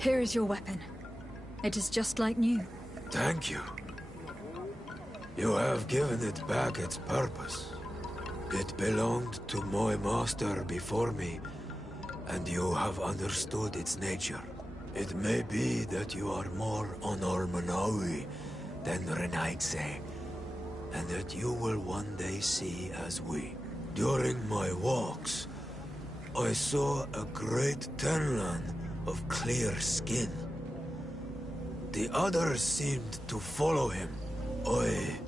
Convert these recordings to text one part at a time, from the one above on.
Here is your weapon. It is just like new. Thank you. You have given it back its purpose. It belonged to my master before me, and you have understood its nature. It may be that you are more on Manawi than Renaigse, and that you will one day see as we. During my walks, I saw a great Tenlan of clear skin. The others seemed to follow him. I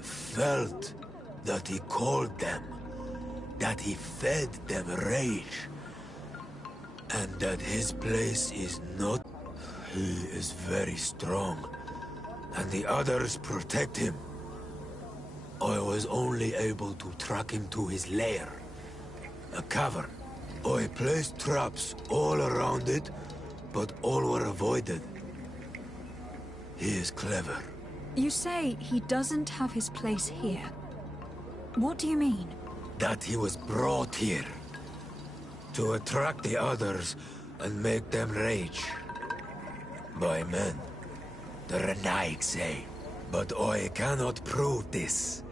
felt that he called them, that he fed them rage, and that his place is not. He is very strong, and the others protect him. I was only able to track him to his lair, a cavern. I placed traps all around it, but all were avoided. He is clever. You say he doesn't have his place here. What do you mean? That he was brought here to attract the others and make them rage. By men, the Renaig say. But I cannot prove this.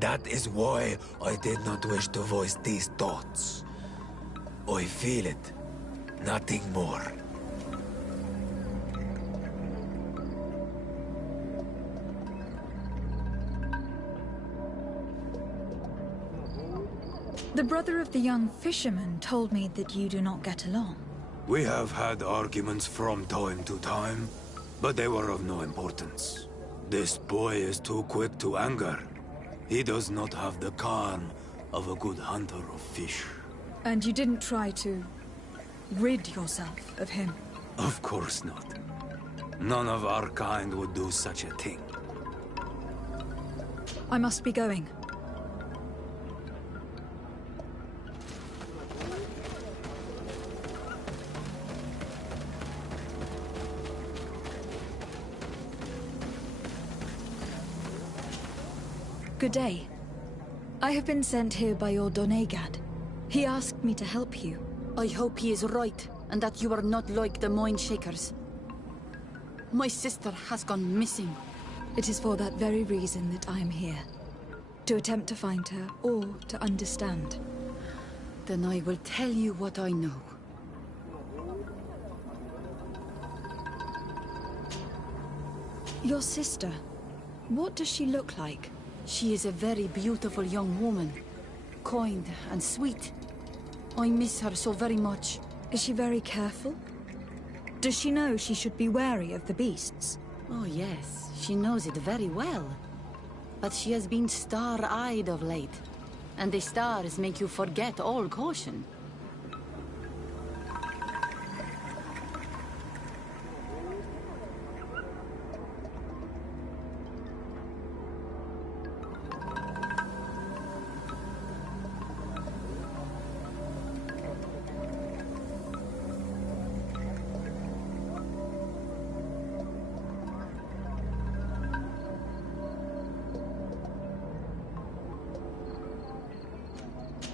That is why I did not wish to voice these thoughts. I feel it, nothing more. The brother of the young fisherman told me that you do not get along. We have had arguments from time to time, but they were of no importance. This boy is too quick to anger. He does not have the calm of a good hunter of fish. And you didn't try to rid yourself of him? Of course not. None of our kind would do such a thing. I must be going. Good day. I have been sent here by your Donegad. He asked me to help you. I hope he is right, and that you are not like the Mind Shakers. My sister has gone missing. It is for that very reason that I am here. To attempt to find her, or to understand. Then I will tell you what I know. Your sister, what does she look like? She is a very beautiful young woman. Kind and sweet. I miss her so very much. Is she very careful? Does she know she should be wary of the beasts? Oh yes, she knows it very well. But she has been star-eyed of late. And the stars make you forget all caution.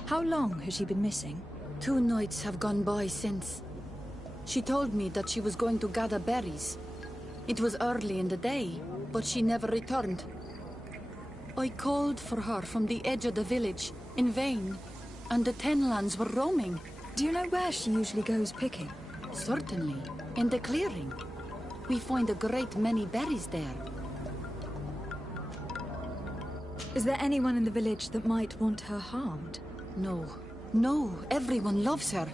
How long has she been missing? 2 nights have gone by since. She told me that she was going to gather berries. It was early in the day, but she never returned. I called for her from the edge of the village, in vain, and the Tenlands were roaming. Do you know where she usually goes picking? Certainly, in the clearing. We find a great many berries there. Is there anyone in the village that might want her harmed? No, everyone loves her.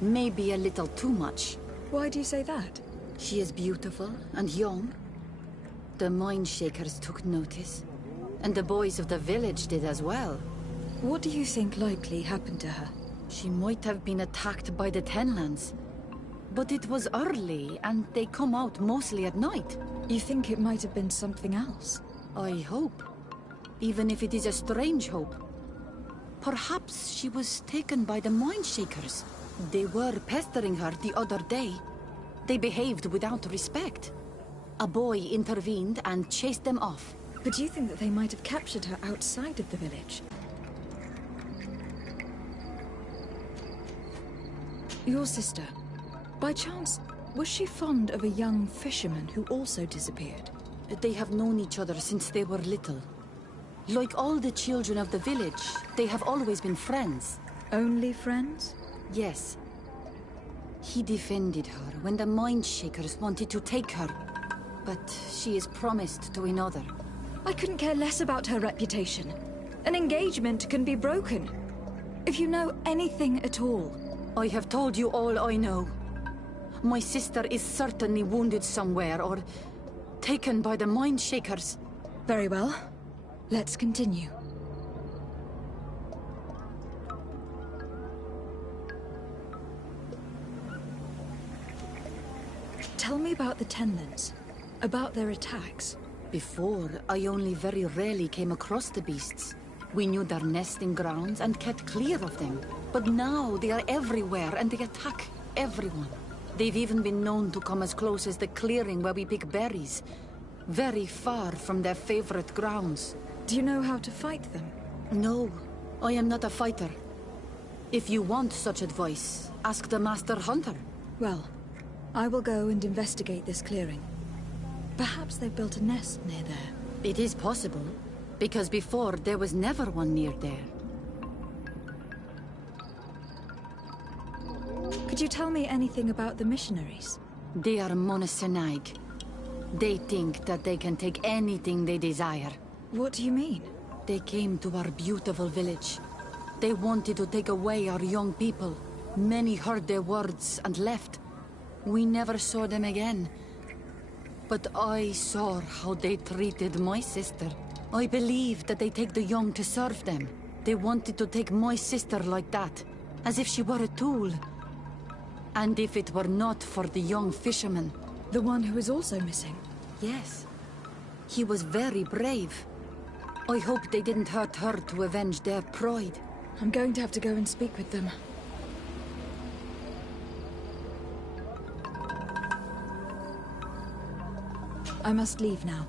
Maybe a little too much. Why do you say that? She is beautiful and young. The Mind Shakers took notice, and the boys of the village did as well. What do you think likely happened to her? She might have been attacked by the Tenlands. But it was early, and they come out mostly at night. You think it might have been something else? I hope. Even if it is a strange hope. Perhaps she was taken by the Mind Shakers. They were pestering her the other day. They behaved without respect. A boy intervened and chased them off. But do you think that they might have captured her outside of the village? Your sister, By chance, was she fond of a young fisherman who also disappeared? They have known each other since they were little. Like all the children of the village, they have always been friends. Only friends? Yes. He defended her when the Mindshakers wanted to take her. But she is promised to another. I couldn't care less about her reputation. An engagement can be broken. If you know anything at all. I have told you all I know. My sister is certainly wounded somewhere, or taken by the Mindshakers. Very well. Let's continue. Tell me about the Tenlands, about their attacks. Before, I only very rarely came across the beasts. We knew their nesting grounds and kept clear of them. But now they are everywhere and they attack everyone. They've even been known to come as close as the clearing where we pick berries. Very far from their favorite grounds. Do you know how to fight them? No, I am not a fighter. If you want such advice, ask the Master Hunter. Well, I will go and investigate this clearing. Perhaps they've built a nest near there. It is possible, because before there was never one near there. Could you tell me anything about the missionaries? They are Monasenag. They think that they can take anything they desire. What do you mean? They came to our beautiful village. They wanted to take away our young people. Many heard their words and left. We never saw them again. But I saw how they treated my sister. I believe that they take the young to serve them. They wanted to take my sister like that, as if she were a tool. And if it were not for the young fisherman... The one who is also missing? Yes. He was very brave. I hope they didn't hurt her to avenge their pride. I'm going to have to go and speak with them. I must leave now.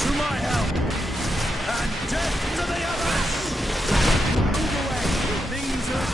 To my help! And death to the others! Move away! Things are...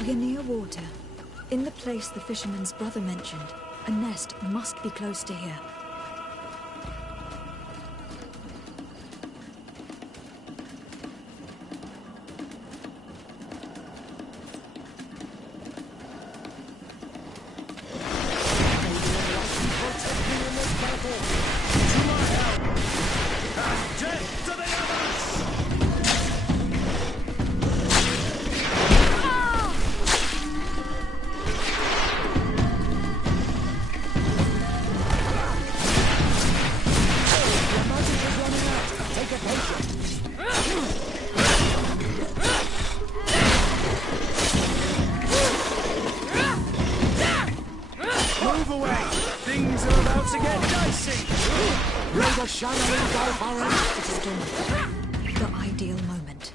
We are near water. In the place the fisherman's brother mentioned. A nest must be close to here. Move away! Things are about to get dicey! Let the shadow go for it! The ideal moment.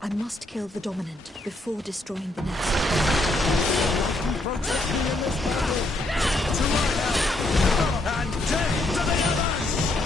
I must kill the dominant before destroying the nest. Protect me in this battle! To my help! And death to the others!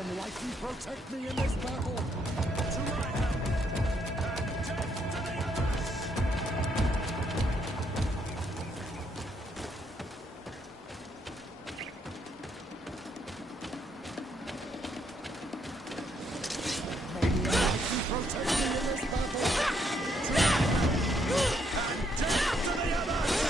enlightened protect me in this battle. To my help, and death to the others. May the enlightened protect me in this battle. To my help, and death to the others.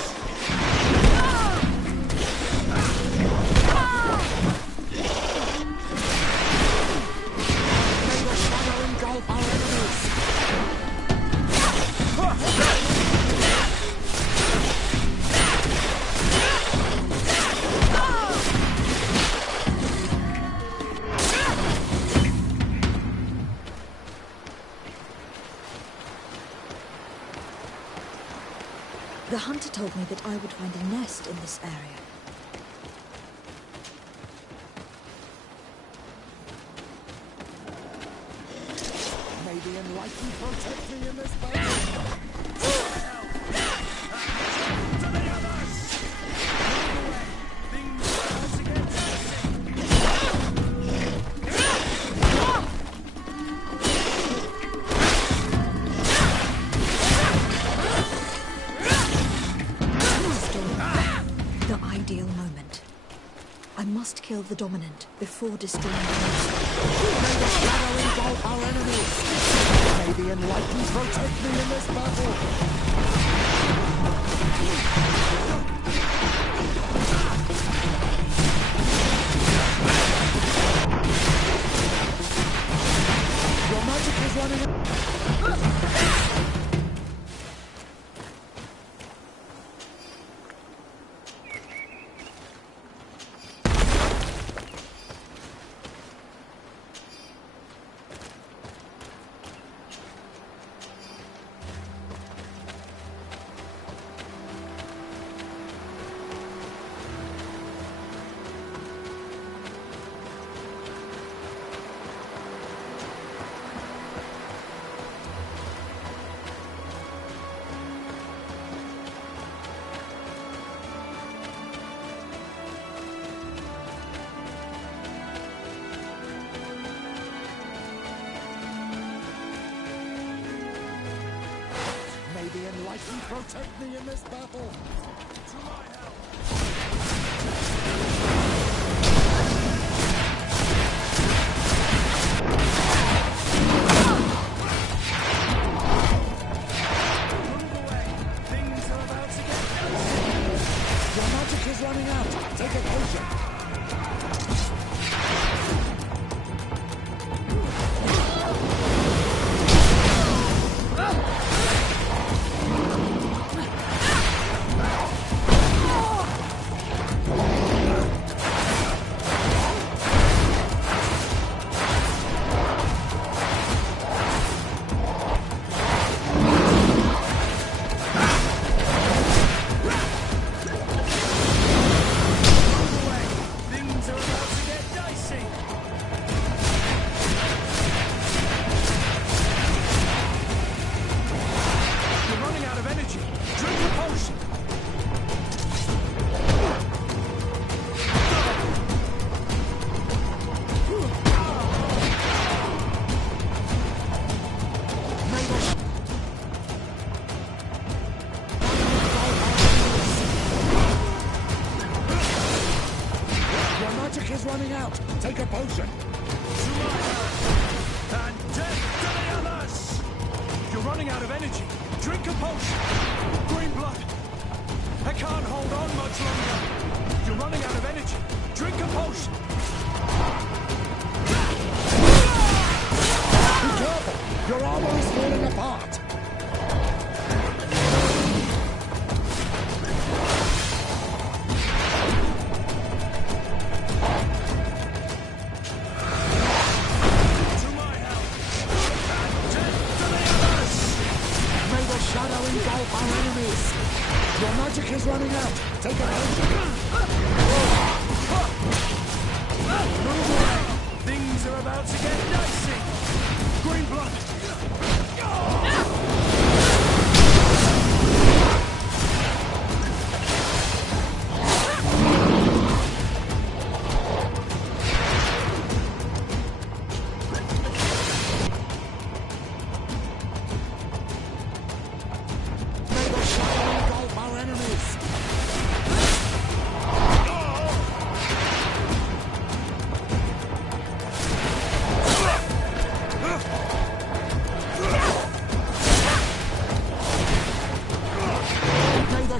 The hunter told me that I would find a nest in this area. May the enlightened protect me in this battle. To the others! Things are out to get The ideal moment. I must kill the dominant before destroying the monster. May the shadow engulf our enemies! May the enlightened protect me in this battle! Your magic is running out! May the enlightened protect me in this battle! To my help! Move away! Things are about to get dicey! Your magic is running out! Take a potion! Things are about to get dicey! You're running out of energy. Drink a potion! Your magic is running out. Take a potion. To my help, and death to the others! You're running out of energy. Drink a potion. Green blood. I can't hold on much longer. You're running out of energy. Drink a potion. Be careful. Your armor is falling apart. To my help, and death to the others! May the shadow engulf our enemies! Your magic is running out! Take a potion! Move away! Things are about to get dicey! Green blood!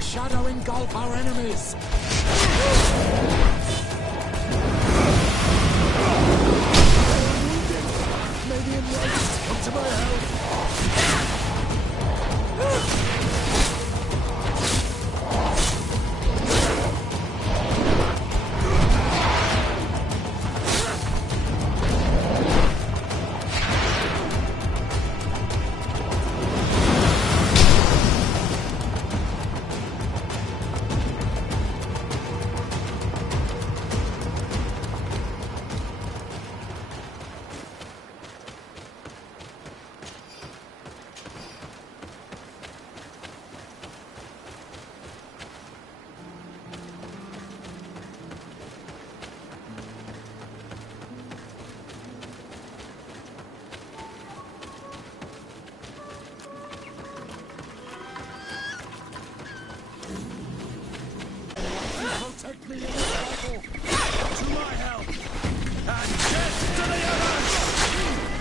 shadow engulf our enemies! Maybe enraged. Come to my help! Protect me in this battle! To my help! And death to the others!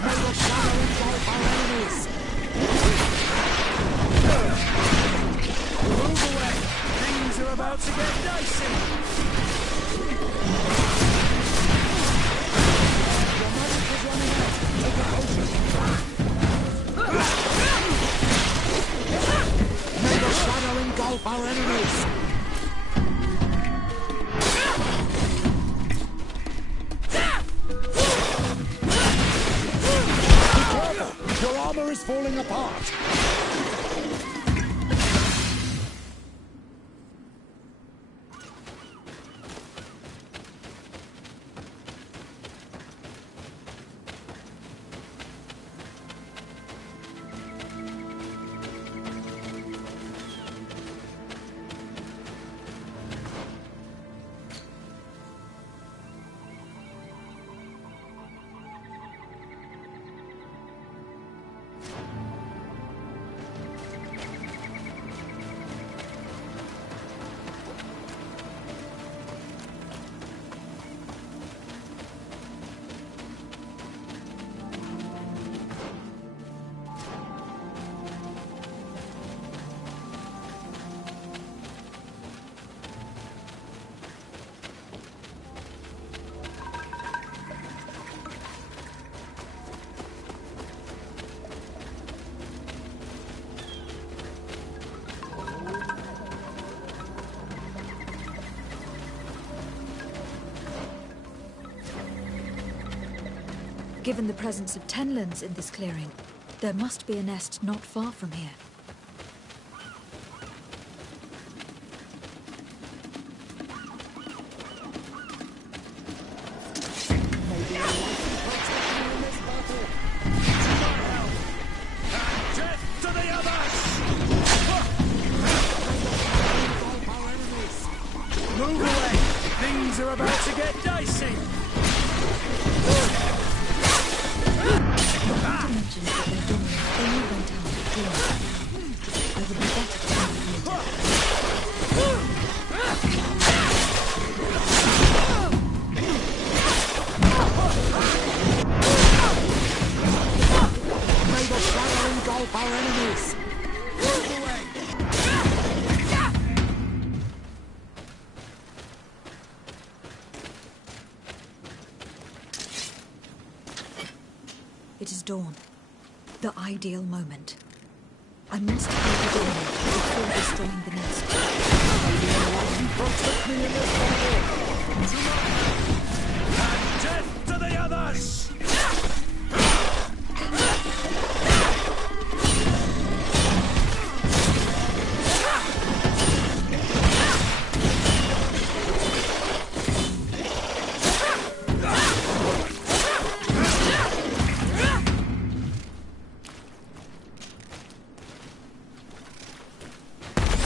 May the shadow engulf our enemies! Move away! Things are about to get dicey! Your magic is running out! Take a potion! May the shadow engulf our enemies! Your armor is falling apart! Given the presence of tenlands in this clearing, there must be a nest not far from here. Move away! Things are about to get dicey! Mentioned that their dominant only went out at dawn. I would be better to find them May the shadow engulf our enemies! Move away! It is dawn. The ideal moment. I must clear the dawn before destroying the nest. Protect me in this battle! And death to the others!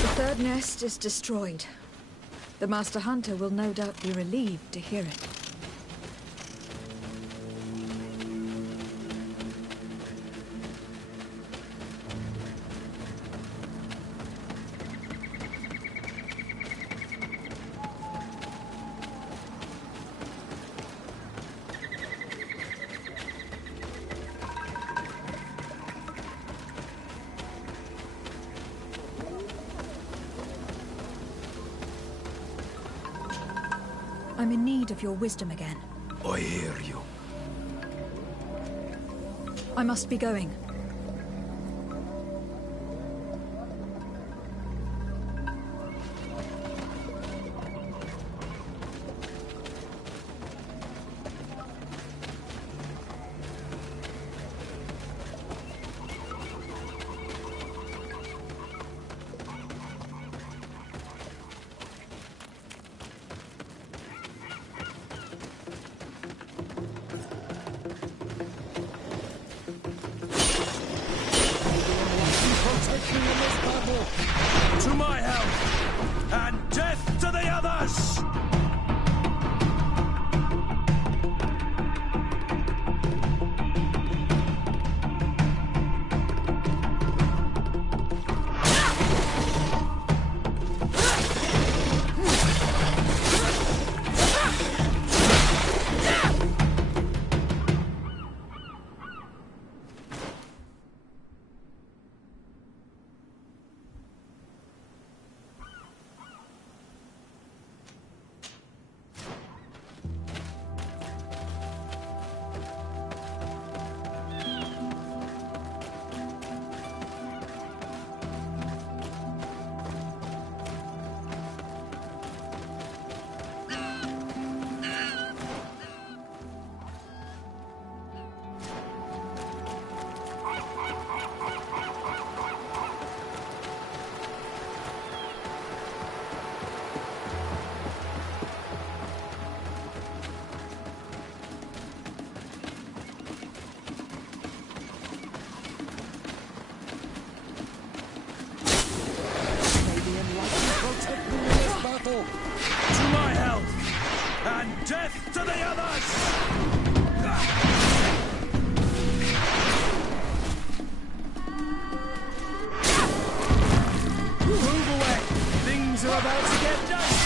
The third nest is destroyed. The Master Hunter will no doubt be relieved to hear it. I'm in need of your wisdom again. I hear you. I must be going. To my help, and death to the others! To my health, and death to the others! Move away! Things are about to get dicey!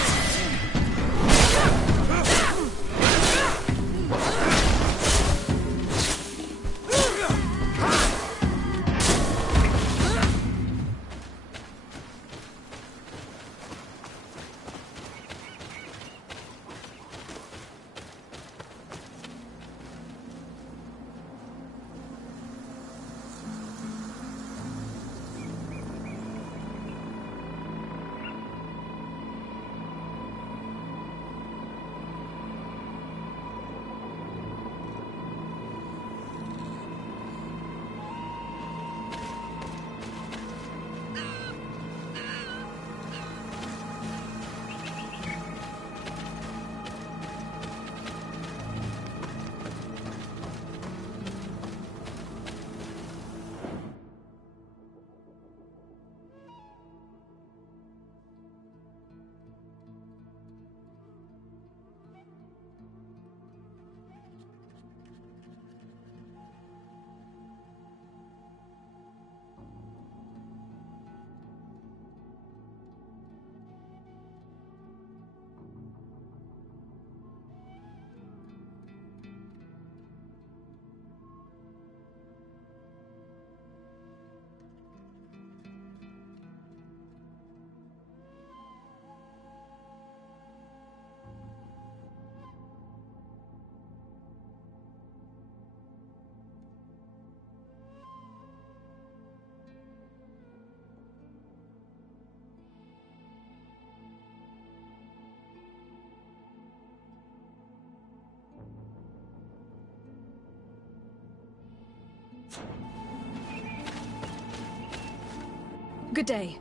Good day.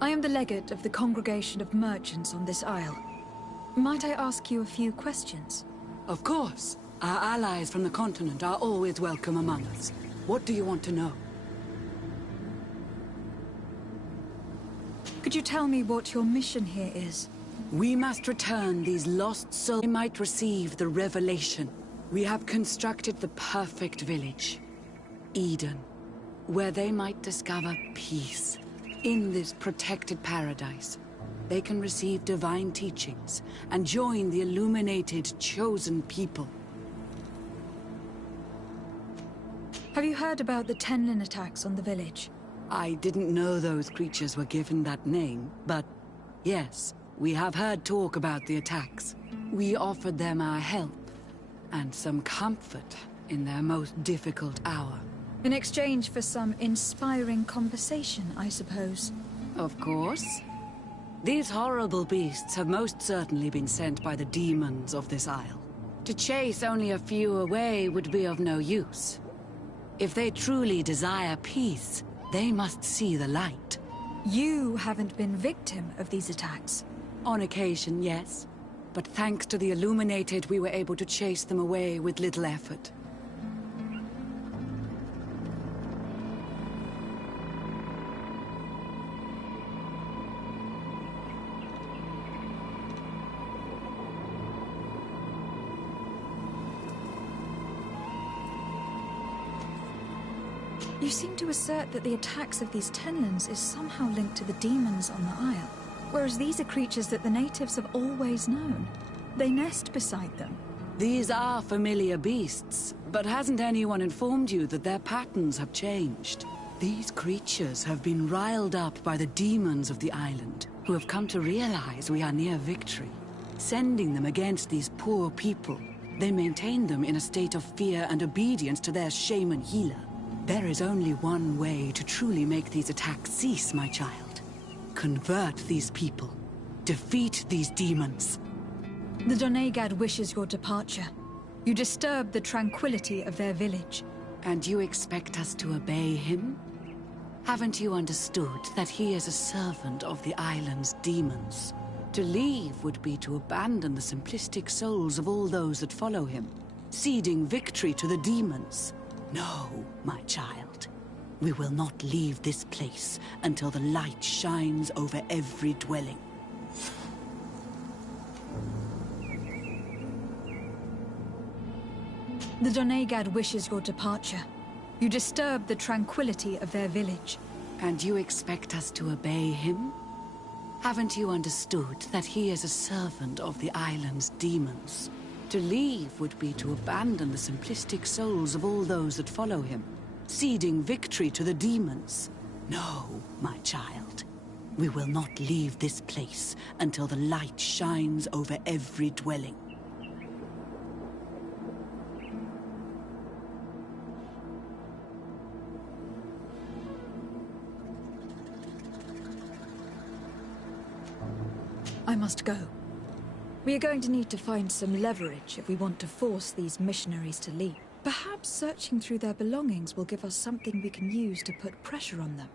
I am the legate of the Congregation of Merchants on this isle. Might I ask you a few questions? Of course. Our allies from the continent are always welcome among us. What do you want to know? Could you tell me what your mission here is? We must return these lost souls. They might receive the revelation. We have constructed the perfect village, Eden, where they might discover peace. In this protected paradise, they can receive divine teachings and join the illuminated, chosen people. Have you heard about the Tenlin attacks on the village? I didn't know those creatures were given that name, but yes, we have heard talk about the attacks. We offered them our help and some comfort in their most difficult hour. In exchange for some inspiring conversation, I suppose. Of course. These horrible beasts have most certainly been sent by the demons of this isle. To chase only a few away would be of no use. If they truly desire peace, they must see the light. You haven't been victim of these attacks. On occasion, yes. But thanks to the Illuminated, we were able to chase them away with little effort. You seem to assert that the attacks of these Tenlands is somehow linked to the demons on the Isle, whereas these are creatures that the natives have always known. They nest beside them. These are familiar beasts, but hasn't anyone informed you that their patterns have changed? These creatures have been riled up by the demons of the island, who have come to realize we are near victory. Sending them against these poor people, they maintain them in a state of fear and obedience to their shaman healer. There is only one way to truly make these attacks cease, my child. Convert these people. Defeat these demons. The Donegad wishes your departure. You disturb the tranquility of their village. And you expect us to obey him? Haven't you understood that he is a servant of the island's demons? To leave would be to abandon the simplistic souls of all those that follow him, ceding victory to the demons. No, my child. We will not leave this place until the light shines over every dwelling. The Donegad wishes your departure. You disturb the tranquility of their village. And you expect us to obey him? Haven't you understood that he is a servant of the island's demons? To leave would be to abandon the simplistic souls of all those that follow him, ceding victory to the demons. No, my child. We will not leave this place until the light shines over every dwelling. I must go. We are going to need to find some leverage if we want to force these missionaries to leave. Perhaps searching through their belongings will give us something we can use to put pressure on them.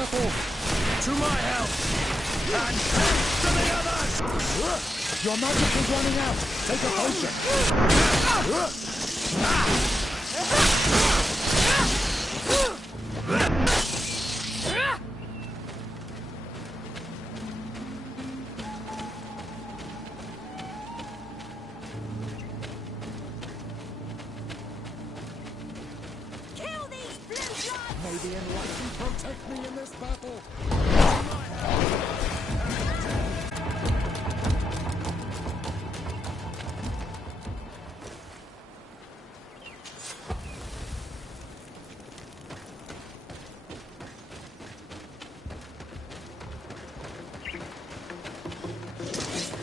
battle! To my help! And death to the others! Your magic is running out! Take a potion! May the enlightened protect me in this battle!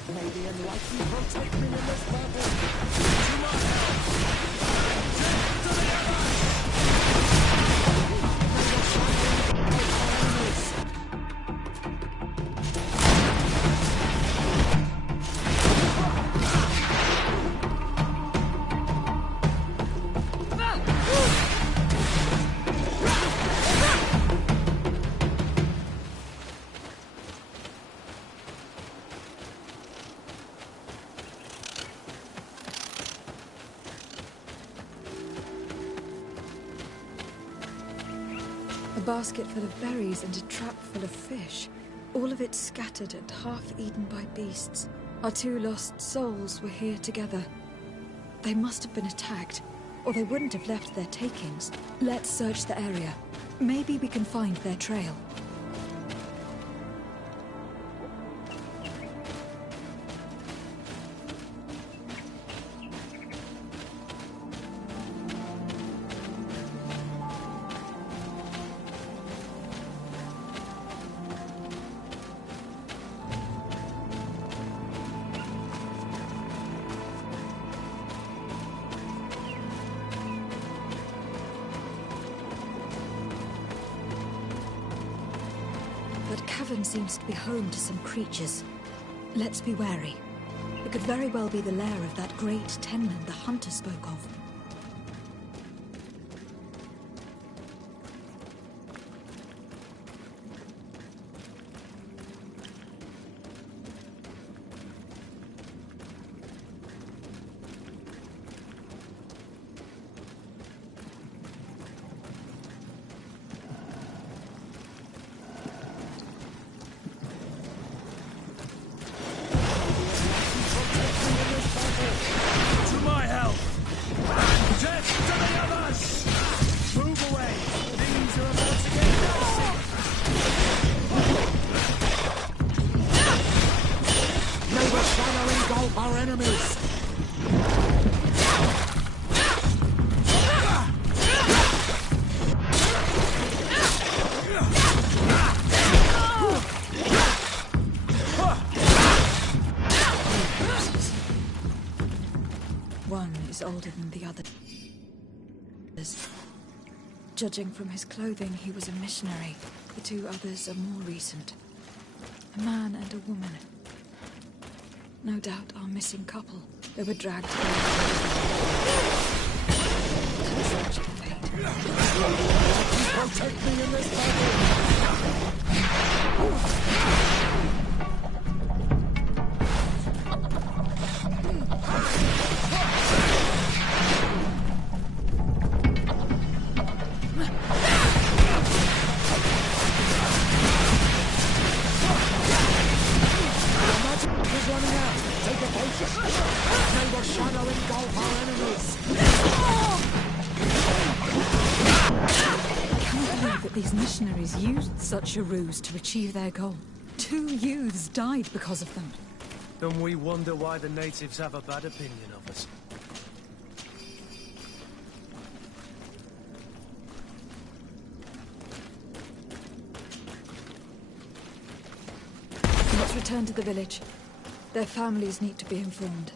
May the enlightened protect me in this battle! To my help! Death to the others! A basket full of berries and a trap full of fish. All of it scattered and half eaten by beasts. Our two lost souls were here together. They must have been attacked, or they wouldn't have left their takings. Let's search the area. Maybe we can find their trail. That cavern seems to be home to some creatures. Let's be wary. It could very well be the lair of that great Tenman the hunter spoke of. To my help! And death to the others! Move away! Things are about to get messy! May the shadow engulf our enemies! One is older than the other. Judging from his clothing, he was a missionary. The two others are more recent. A man and a woman. No doubt our missing couple. They were dragged together. Such a fate. Protect me in this battle! These missionaries used such a ruse to achieve their goal. 2 youths died because of them. And we wonder why the natives have a bad opinion of us. Let's return to the village. Their families need to be informed.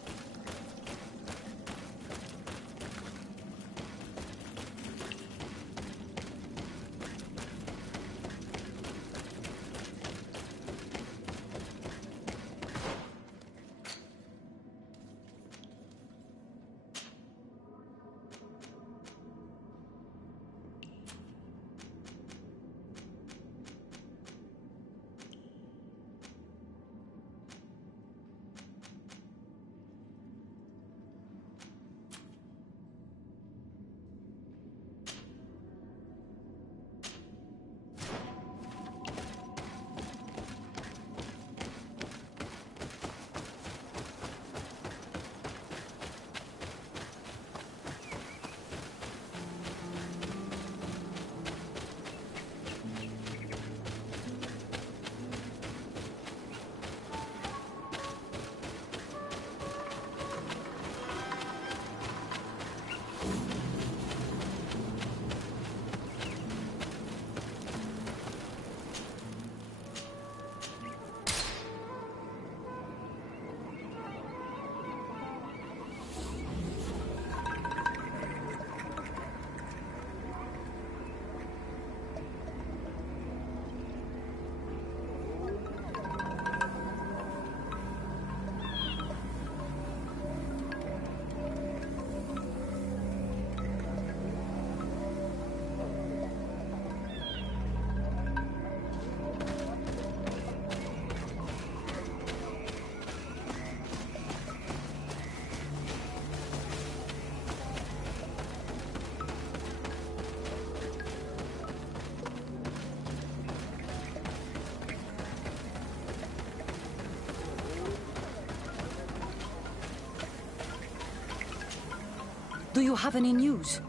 Do you have any news?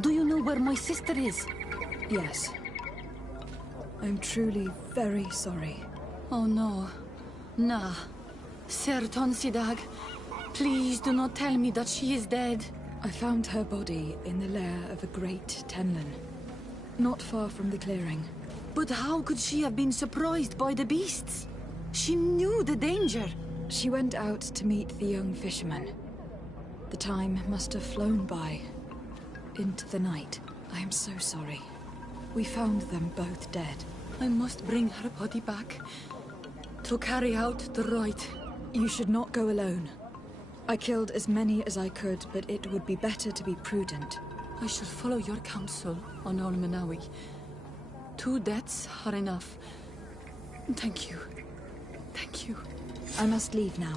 Do you know where my sister is? Yes. I'm truly very sorry. Oh no. Nah. Ser Tonsidag, please do not tell me that she is dead. I found her body in the lair of a great Tenlin, not far from the clearing. But how could she have been surprised by the beasts? She knew the danger. She went out to meet the young fisherman. The time must have flown by, into the night. I am so sorry. We found them both dead. I must bring her body back to carry out the rite. You should not go alone. I killed as many as I could, but it would be better to be prudent. I shall follow your counsel on Olmenawi. 2 deaths are enough. Thank you. Thank you. I must leave now.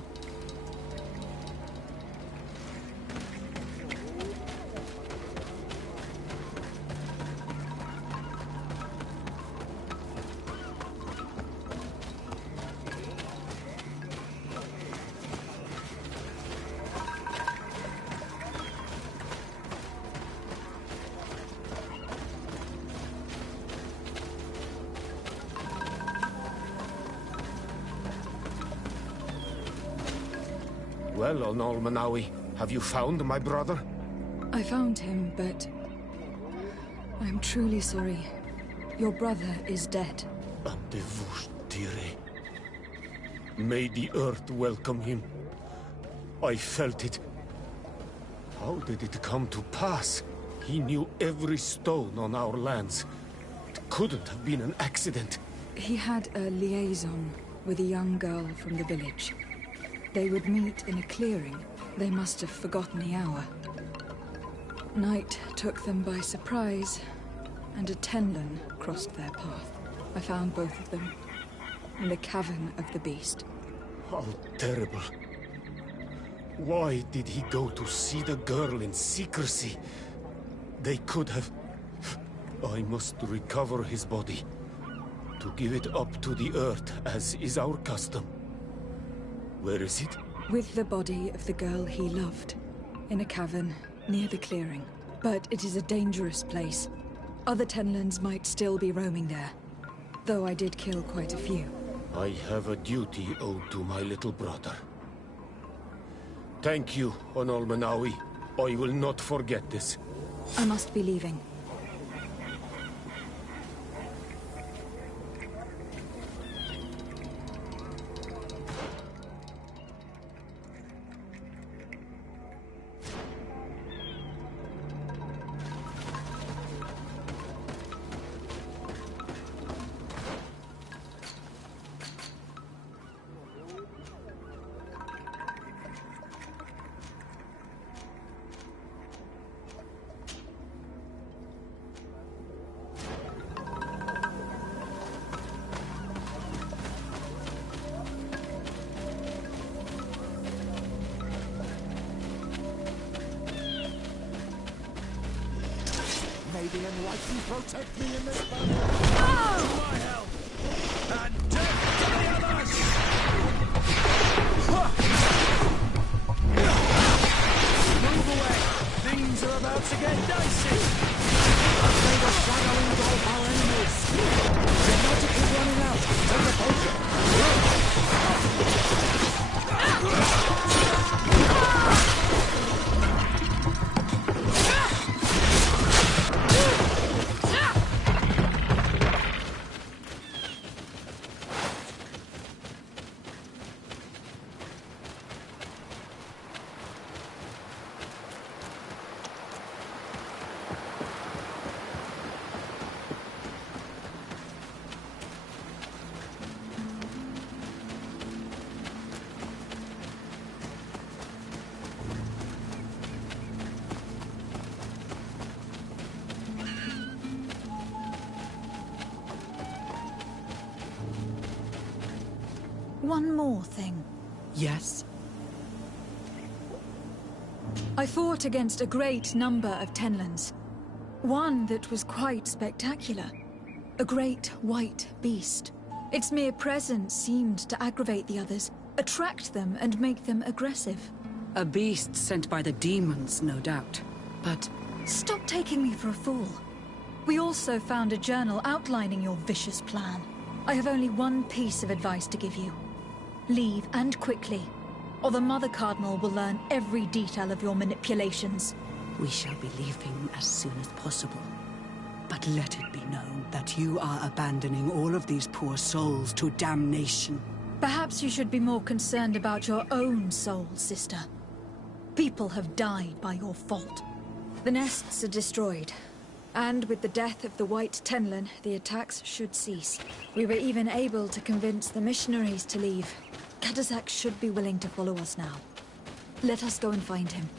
Well, on Olmenawi, have you found my brother? I found him, but I'm truly sorry. Your brother is dead. Andevus dire. May the earth welcome him. I felt it. How did it come to pass? He knew every stone on our lands. It couldn't have been an accident. He had a liaison with a young girl from the village. They would meet in a clearing. They must have forgotten the hour. Night took them by surprise, and a Tenlin crossed their path. I found both of them in the cavern of the beast. How terrible. Why did he go to see the girl in secrecy? They could have... I must recover his body, to give it up to the earth, as is our custom. Where is it? With the body of the girl he loved, in a cavern near the clearing. But it is a dangerous place. Other Tenlins might still be roaming there, though I did kill quite a few. I have a duty owed to my little brother. Thank you, on Olmenawi. I will not forget this. I must be leaving. May the Enlightened protect me in this battle. To my help! And death to the others! Move away! Things are about to get dicey! May the shadow engulf our enemies! The magic is running out! Take a potion! One more thing. Yes? I fought against a great number of Tenlins. One that was quite spectacular. A great white beast. Its mere presence seemed to aggravate the others, attract them and make them aggressive. A beast sent by the demons, no doubt. but... Stop taking me for a fool. We also found a journal outlining your vicious plan. I have only one piece of advice to give you. Leave, and quickly, or the Mother Cardinal will learn every detail of your manipulations. We shall be leaving as soon as possible. But let it be known that you are abandoning all of these poor souls to damnation. Perhaps you should be more concerned about your own soul, sister. People have died by your fault. The nests are destroyed. And with the death of the White Tenlin, the attacks should cease. We were even able to convince the missionaries to leave. Katazak should be willing to follow us now. Let us go and find him.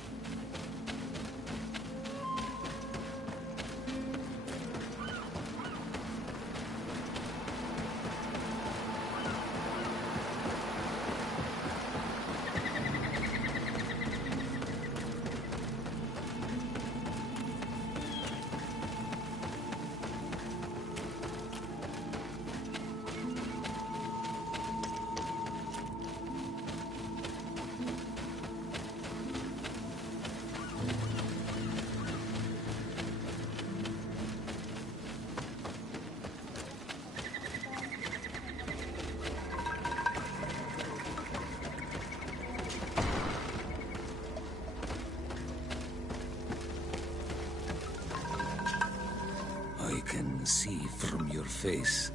I can see from your face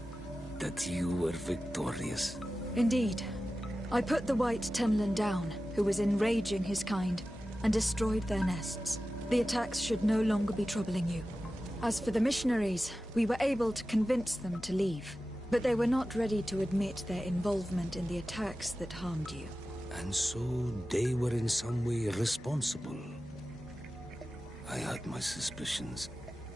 that you were victorious. Indeed. I put the White Tenlin down, who was enraging his kind, and destroyed their nests. The attacks should no longer be troubling you. As for the missionaries, we were able to convince them to leave, but they were not ready to admit their involvement in the attacks that harmed you. And so they were in some way responsible. I had my suspicions,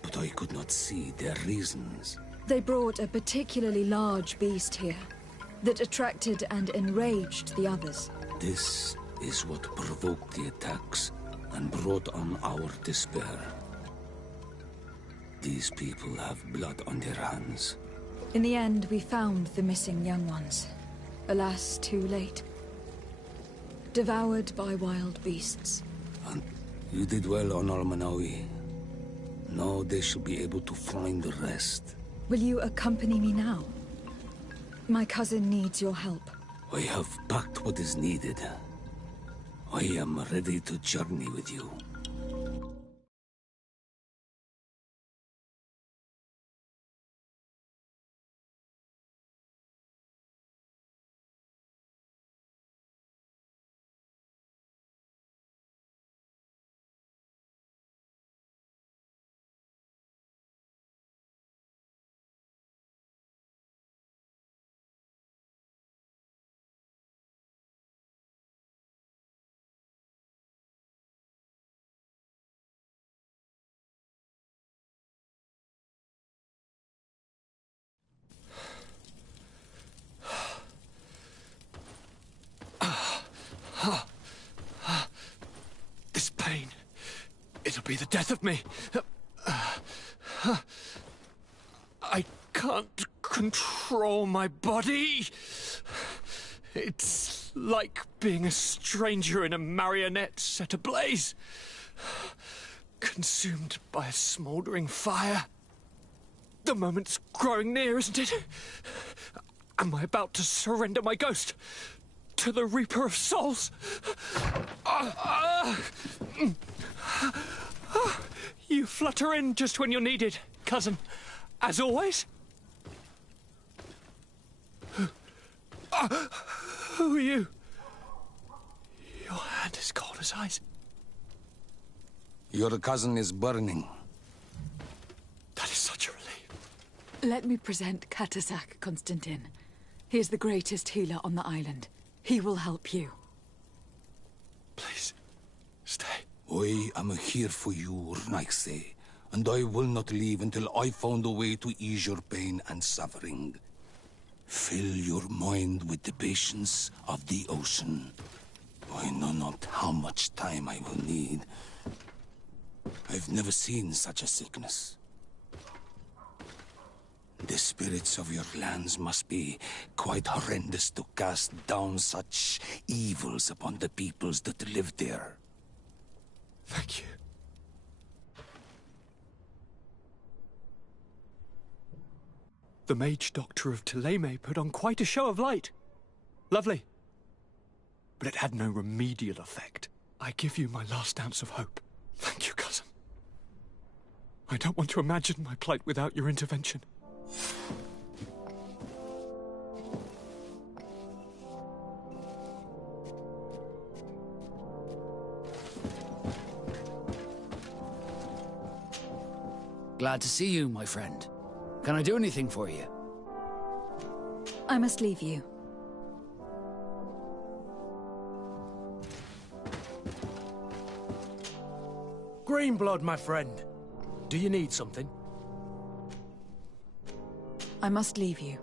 but I could not see their reasons. They brought a particularly large beast here that attracted and enraged the others. This is what provoked the attacks and brought on our despair. These people have blood on their hands. In the end, we found the missing young ones. Alas, too late. Devoured by wild beasts. And you did well on Almanawi. Now they should be able to find the rest. Will you accompany me now? My cousin needs your help. I have packed what is needed. I am ready to journey with you. This pain, it'll be the death of me. I can't control my body. It's like being a stranger in a marionette set ablaze, consumed by a smouldering fire. The moment's growing near, isn't it? Am I about to surrender my ghost to the Reaper of Souls? You flutter in just when you're needed, cousin. As always. Who are you? Your hand is cold as ice. Your cousin is burning. That is such a relief. Let me present Katazak, Constantin. He is the greatest healer on the island. He will help you. Please, stay. I am here for you, Rnaixe, and I will not leave until I found a way to ease your pain and suffering. Fill your mind with the patience of the ocean. I know not how much time I will need. I've never seen such a sickness. The spirits of your lands must be quite horrendous to cast down such evils upon the peoples that live there. Thank you. The Mage Doctor of Thélème put on quite a show of light. Lovely. But it had no remedial effect. I give you my last ounce of hope. Thank you, cousin. I don't want to imagine my plight without your intervention. Glad to see you, my friend. Can I do anything for you? I must leave you. Greenblood, my friend. Do you need something? I must leave you.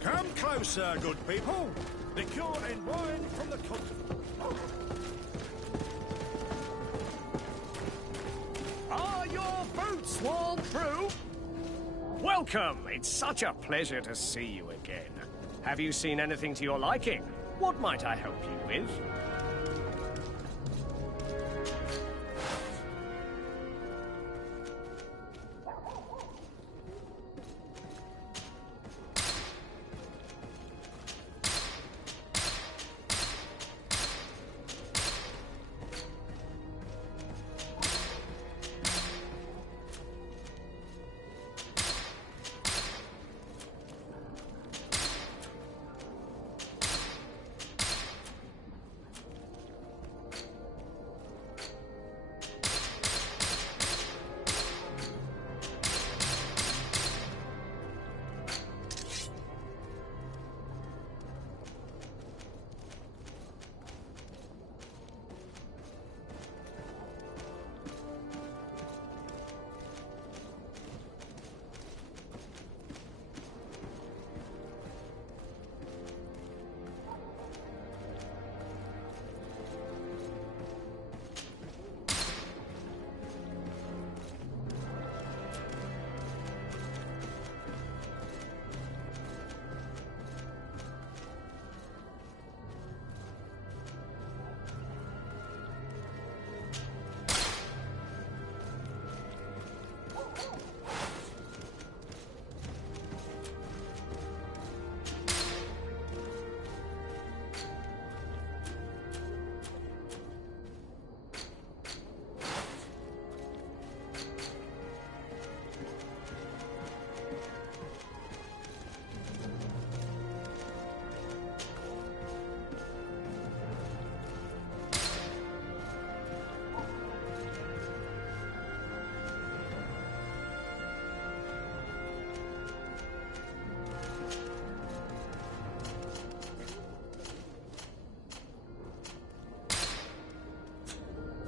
Come closer, good people. Liqueur and wine from the continent. Are your boots warm through? Welcome! It's such a pleasure to see you again. Have you seen anything to your liking? What might I help you with?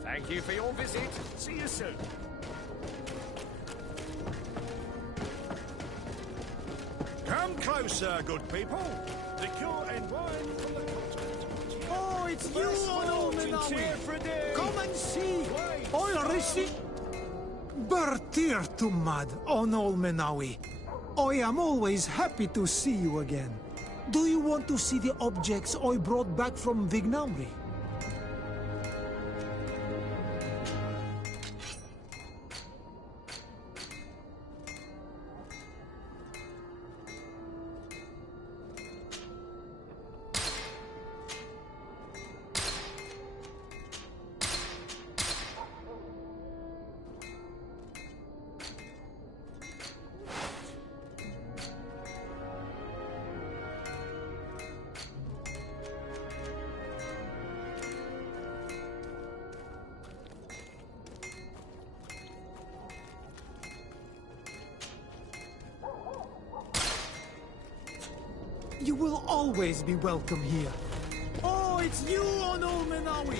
Thank you for your visit. See you soon. Come closer, good people. Liqueur and wine from the continent. Oh, it's you, Onomenawi! Come and see! Oil Rishi! Bertir to mad, Onomenawi. I am always happy to see you again. Do you want to see the objects I brought back from Vignauri? You will always be welcome here. Oh, it's you, Onomenawi!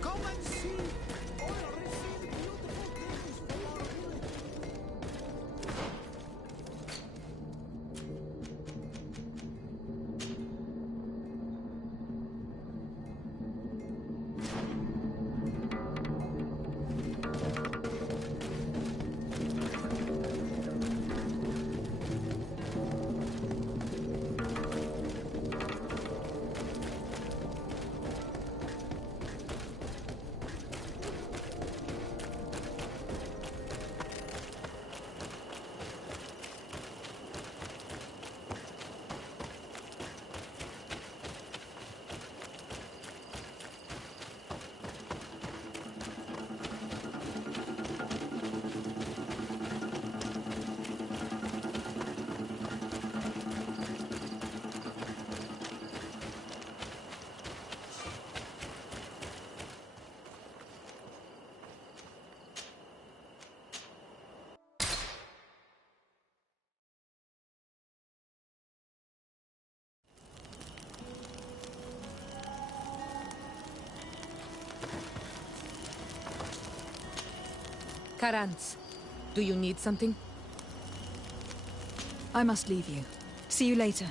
Come and see! Karantz, do you need something? I must leave you. See you later.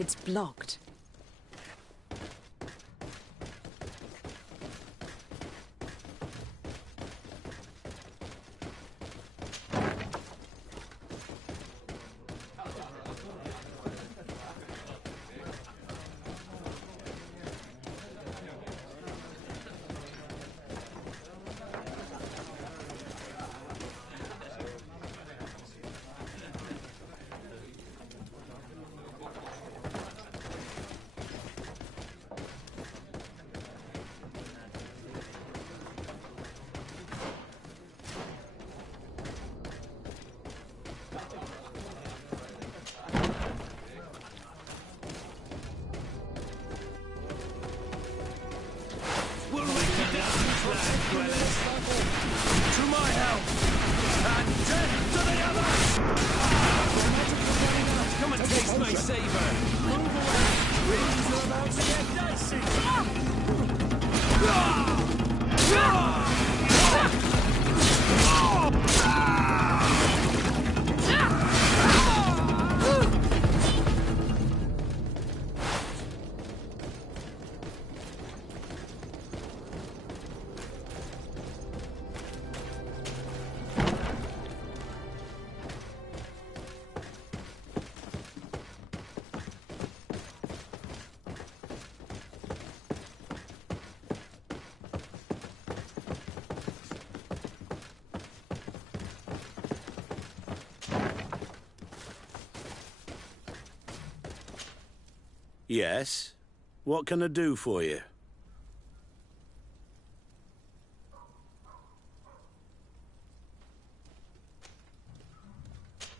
It's blocked. To my help! And death to the others! Come and taste my savor! Move away! Rings are about to get dicey! Yes? What can I do for you?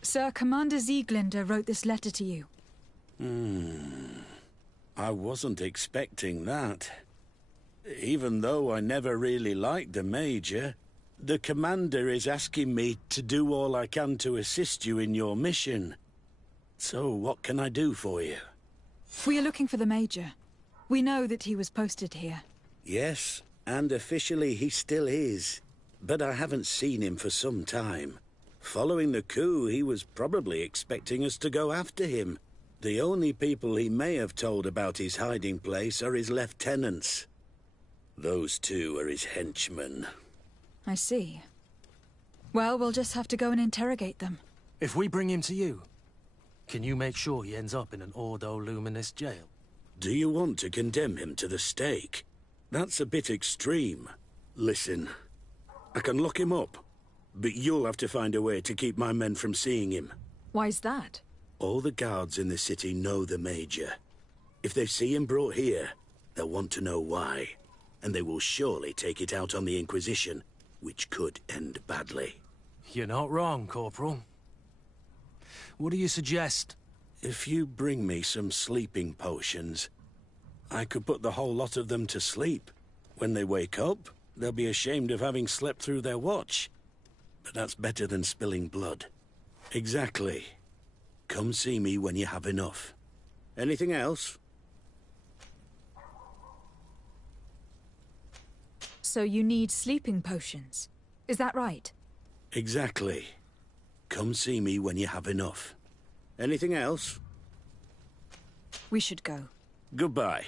Sir, Commander Sieglinder wrote this letter to you. I wasn't expecting that. Even though I never really liked the Major, the Commander is asking me to do all I can to assist you in your mission. So what can I do for you? We are looking for the Major. We know that he was posted here. Yes, and officially he still is. But I haven't seen him for some time. Following the coup, he was probably expecting us to go after him. The only people he may have told about his hiding place are his lieutenants. Those two are his henchmen. I see. Well, we'll just have to go and interrogate them. If we bring him to you, can you make sure he ends up in an Ordo Luminous jail? Do you want to condemn him to the stake? That's a bit extreme. Listen, I can lock him up, but you'll have to find a way to keep my men from seeing him. Why's that? All the guards in the city know the Major. If they see him brought here, they'll want to know why. And they will surely take it out on the Inquisition, which could end badly. You're not wrong, Corporal. What do you suggest? If you bring me some sleeping potions, I could put the whole lot of them to sleep. When they wake up, they'll be ashamed of having slept through their watch. But that's better than spilling blood. Exactly. Come see me when you have enough. Anything else? So you need sleeping potions. Is that right? Exactly. Come see me when you have enough. Anything else? We should go. Goodbye.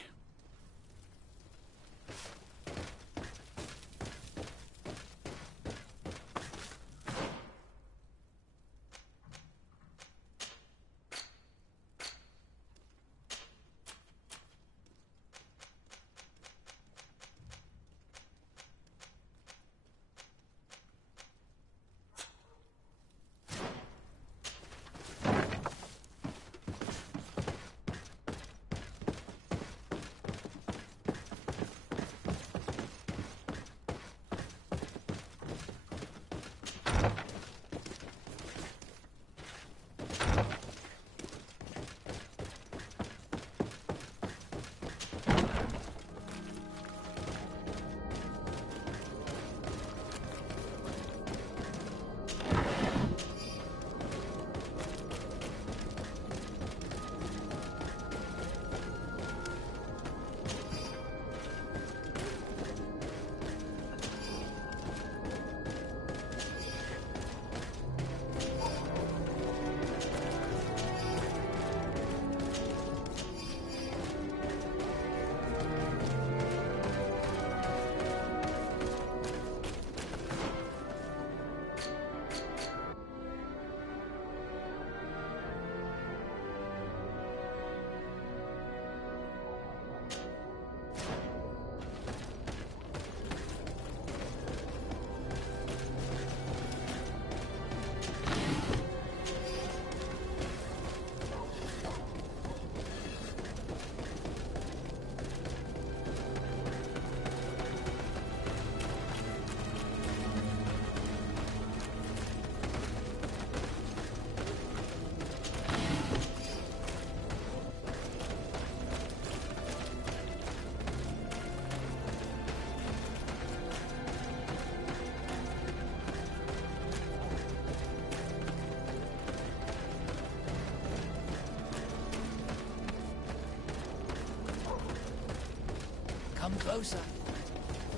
Come closer.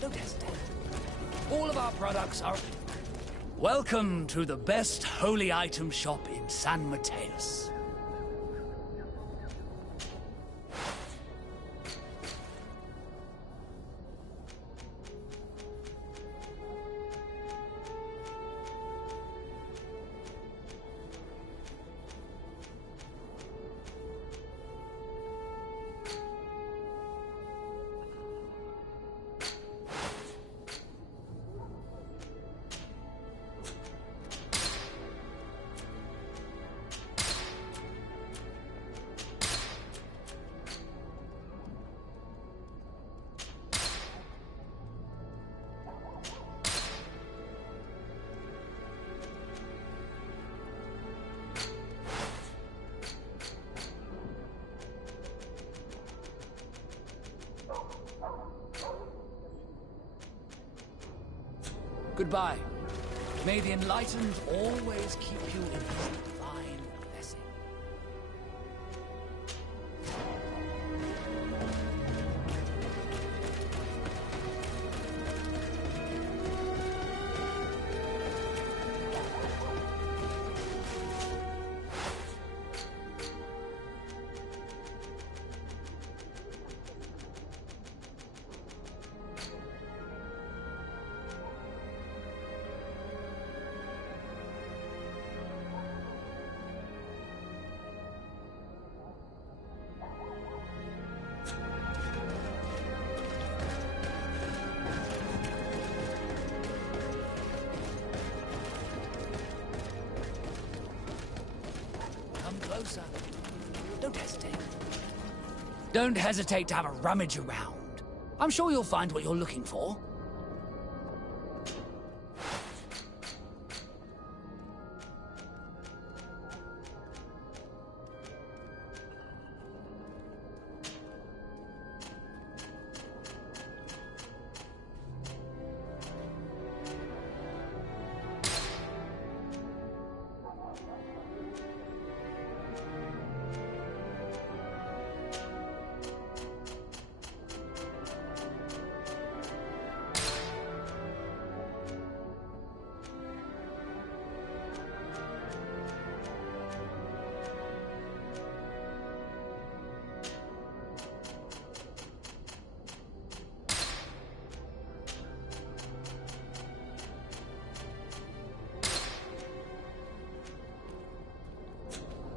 Don't hesitate. All of our products are... Welcome to the best holy item shop in San Mateus. Goodbye. May the enlightened always keep you in his divine blessing. Closer. Don't hesitate. Don't hesitate to have a rummage around. I'm sure you'll find what you're looking for.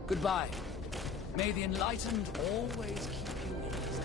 Goodbye. May the Enlightened always keep you in his eye.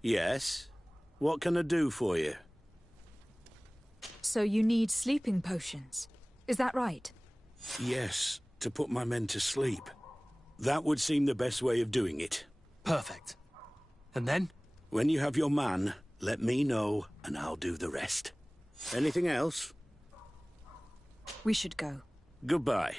Yes? What can I do for you? So you need sleeping potions. Is that right? Yes, to put my men to sleep. That would seem the best way of doing it. Perfect. And then? When you have your man, let me know, and I'll do the rest. Anything else? We should go. Goodbye.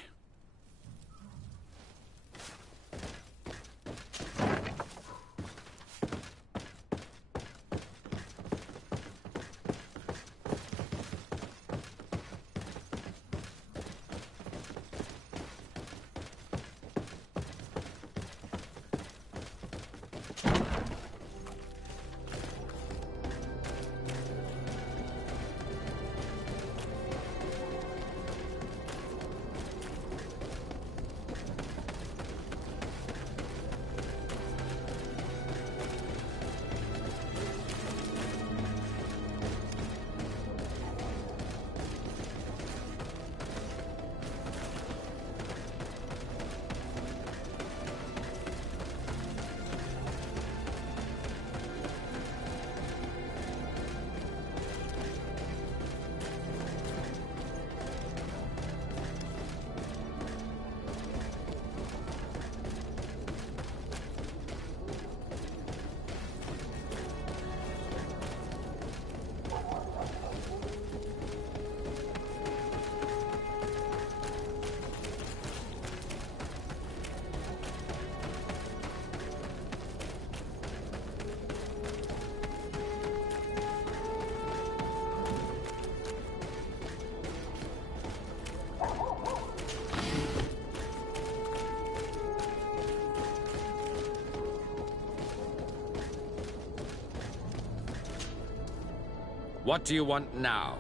What do you want now?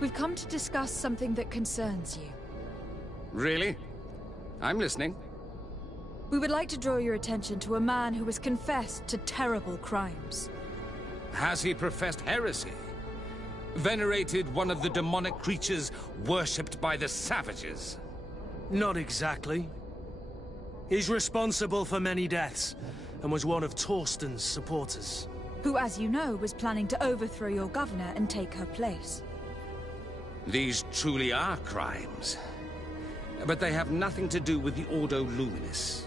We've come to discuss something that concerns you. Really? I'm listening. We would like to draw your attention to a man who has confessed to terrible crimes. Has he professed heresy? Venerated one of the demonic creatures worshipped by the savages? Not exactly. He's responsible for many deaths, and was one of Torsten's supporters. Who, as you know, was planning to overthrow your governor and take her place. These truly are crimes. But they have nothing to do with the Ordo Luminis.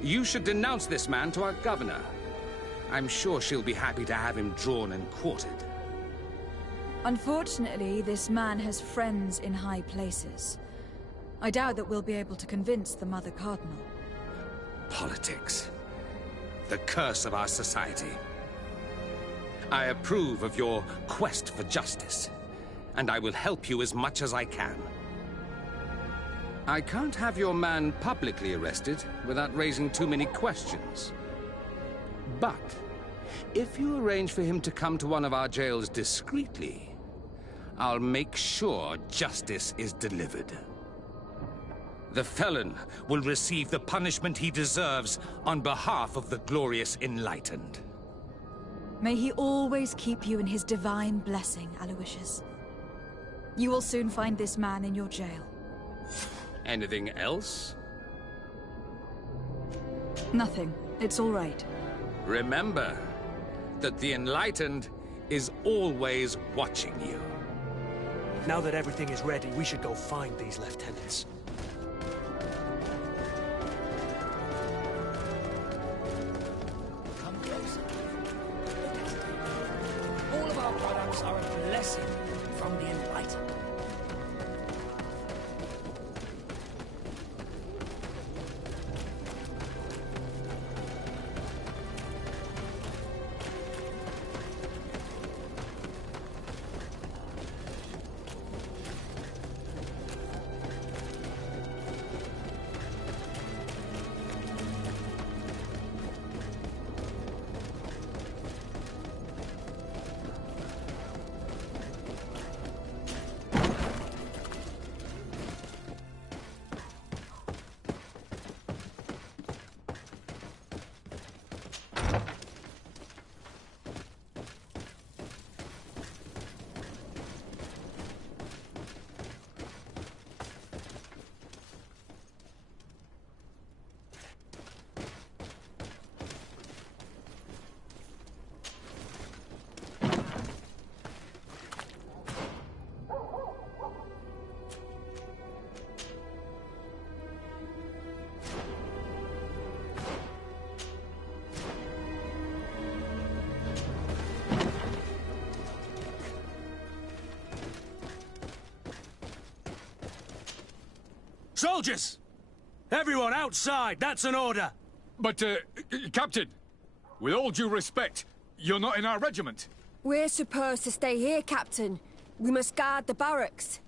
You should denounce this man to our governor. I'm sure she'll be happy to have him drawn and quartered. Unfortunately, this man has friends in high places. I doubt that we'll be able to convince the Mother Cardinal. Politics. The curse of our society. I approve of your quest for justice, and I will help you as much as I can. I can't have your man publicly arrested without raising too many questions. But if you arrange for him to come to one of our jails discreetly, I'll make sure justice is delivered. The felon will receive the punishment he deserves on behalf of the glorious Enlightened. May he always keep you in his divine blessing, Aloysius. You will soon find this man in your jail. Anything else? Nothing. It's all right. Remember that the Enlightened is always watching you. Now that everything is ready, we should go find these lieutenants. Come closer. All of our products are a blessing from the Enlightened. Soldiers! Everyone outside! That's an order! But, Captain, with all due respect, you're not in our regiment. We're supposed to stay here, Captain. We must guard the barracks.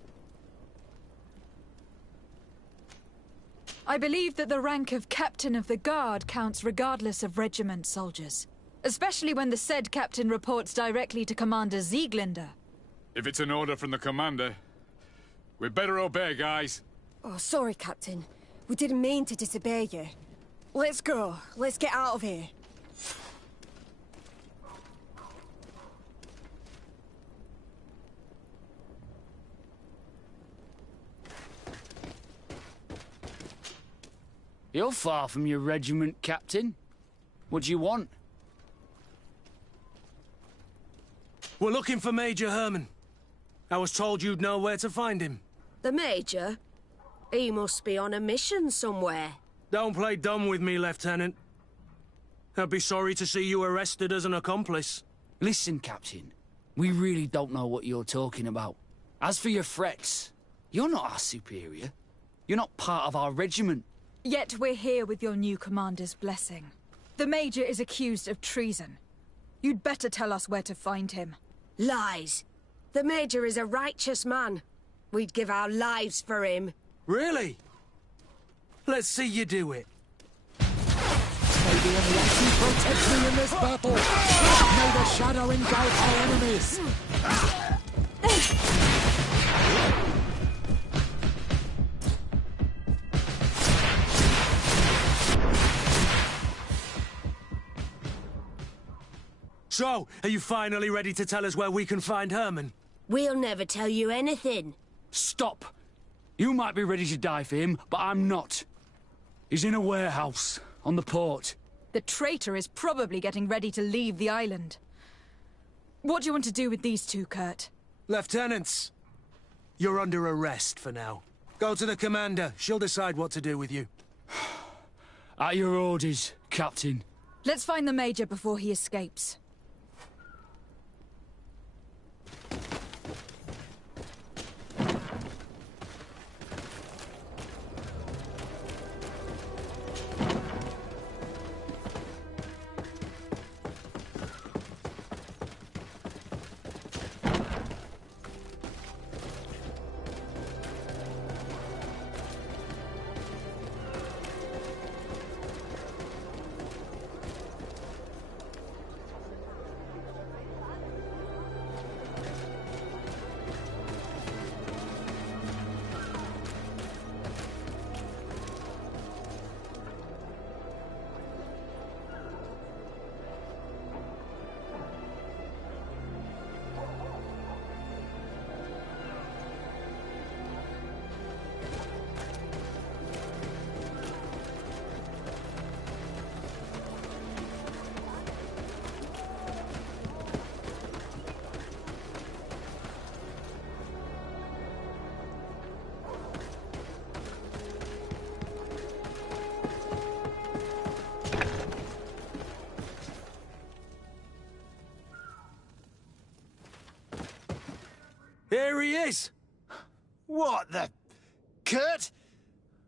I believe that the rank of Captain of the Guard counts regardless of regiment, soldiers. Especially when the said captain reports directly to Commander Sieglinder. If it's an order from the commander, we'd better obey, guys. Oh, sorry, Captain. We didn't mean to disobey you. Let's go. Let's get out of here. You're far from your regiment, Captain. What do you want? We're looking for Major Herman. I was told you'd know where to find him. The Major? He must be on a mission somewhere. Don't play dumb with me, Lieutenant. I'd be sorry to see you arrested as an accomplice. Listen, Captain. We really don't know what you're talking about. As for your threats, you're not our superior. You're not part of our regiment. Yet we're here with your new commander's blessing. The Major is accused of treason. You'd better tell us where to find him. Lies. The Major is a righteous man. We'd give our lives for him. Really? Let's see you do it. May the Enlightened protect me in this battle. May the shadow engulf our enemies. So, are you finally ready to tell us where we can find Herman? We'll never tell you anything. Stop! You might be ready to die for him, but I'm not. He's in a warehouse, on the port. The traitor is probably getting ready to leave the island. What do you want to do with these two, Kurt? Lieutenants, you're under arrest for now. Go to the commander. She'll decide what to do with you. At your orders, Captain. Let's find the Major before he escapes. Here he is! What the... Kurt?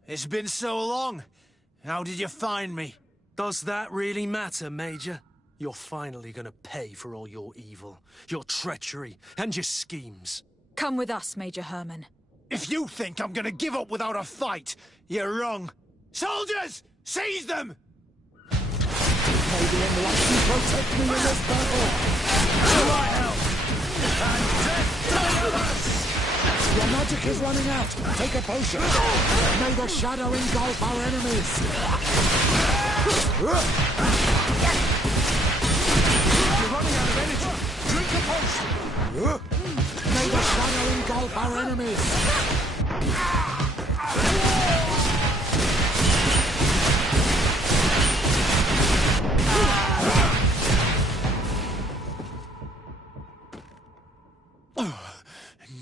It's been so long. How did you find me? Does that really matter, Major? You're finally gonna pay for all your evil, your treachery, and your schemes. Come with us, Major Herman. If you think I'm gonna give up without a fight, you're wrong. Soldiers! Seize them! May the enlightened protect me in this battle! To my help! And death to the others! Your magic is running out! Take a potion! May the shadow engulf our enemies! You're running out of energy! Drink a potion! May the shadow engulf our enemies!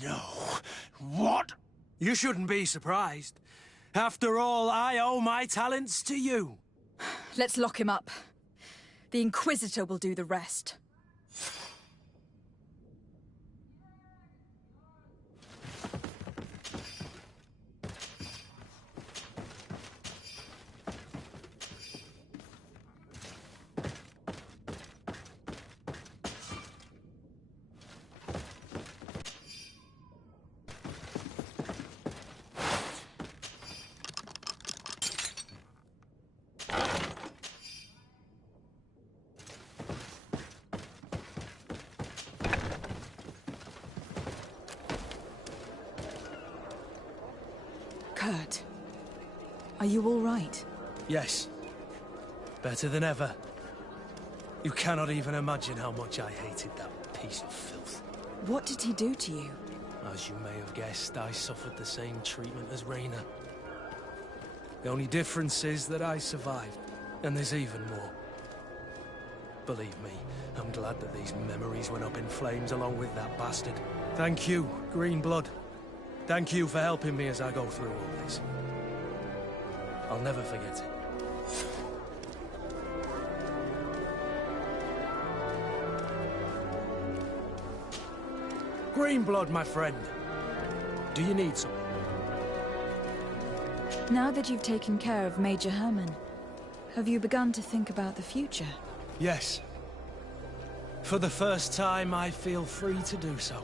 No. What? You shouldn't be surprised. After all, I owe my talents to you. Let's lock him up. The Inquisitor will do the rest. Kurt, are you all right? Yes. Better than ever. You cannot even imagine how much I hated that piece of filth. What did he do to you? As you may have guessed, I suffered the same treatment as Reyna. The only difference is that I survived, and there's even more. Believe me, I'm glad that these memories went up in flames along with that bastard. Thank you, Green Blood. Thank you for helping me as I go through all this. I'll never forget it. Green Blood, my friend. Do you need some? Now that you've taken care of Major Herman, have you begun to think about the future? Yes. For the first time, I feel free to do so.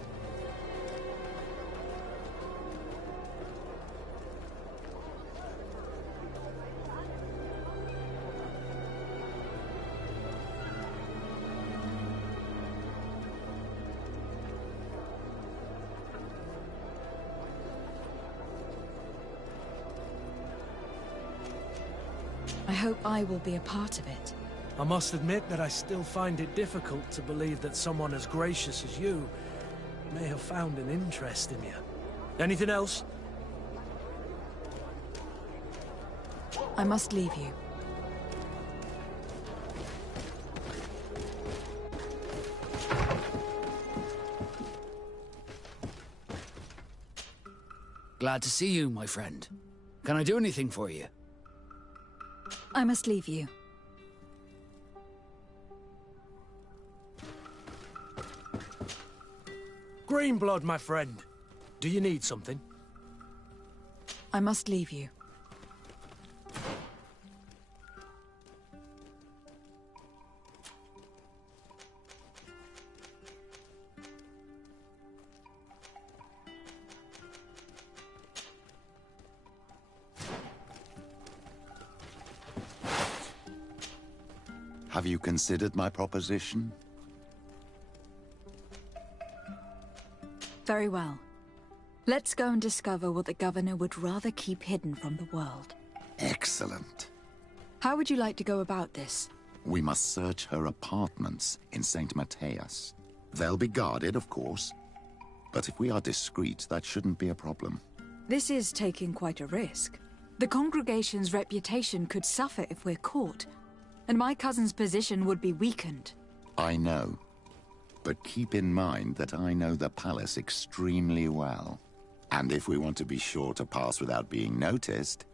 I hope I will be a part of it. I must admit that I still find it difficult to believe that someone as gracious as you may have found an interest in you. Anything else? I must leave you. Glad to see you, my friend. Can I do anything for you? I must leave you. Green Blood, my friend. Do you need something? I must leave you. Have you considered my proposition? Very well. Let's go and discover what the Governor would rather keep hidden from the world. Excellent. How would you like to go about this? We must search her apartments in St. Matthias. They'll be guarded, of course. But if we are discreet, that shouldn't be a problem. This is taking quite a risk. The congregation's reputation could suffer if we're caught, and my cousin's position would be weakened. I know. But keep in mind that I know the palace extremely well. And if we want to be sure to pass without being noticed,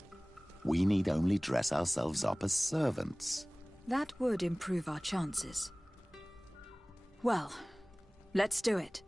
we need only dress ourselves up as servants. That would improve our chances. Well, let's do it.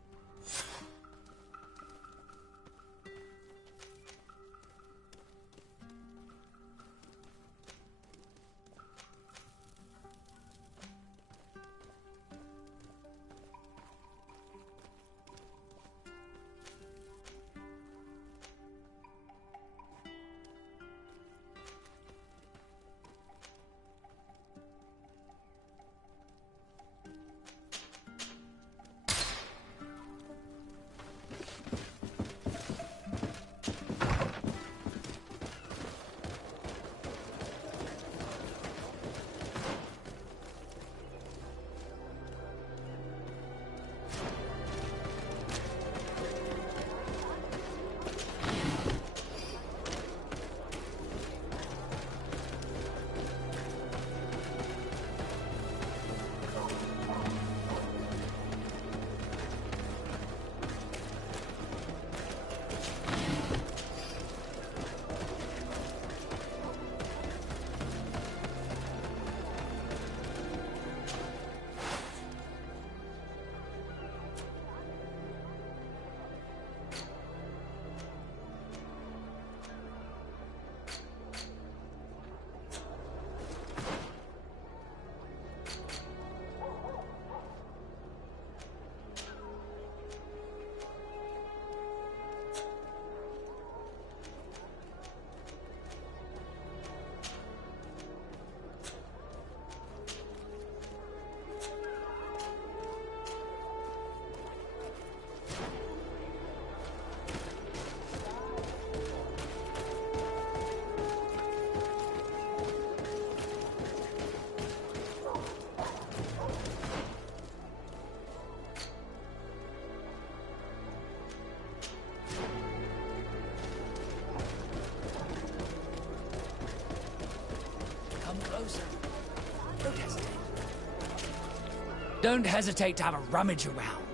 Don't hesitate to have a rummage around.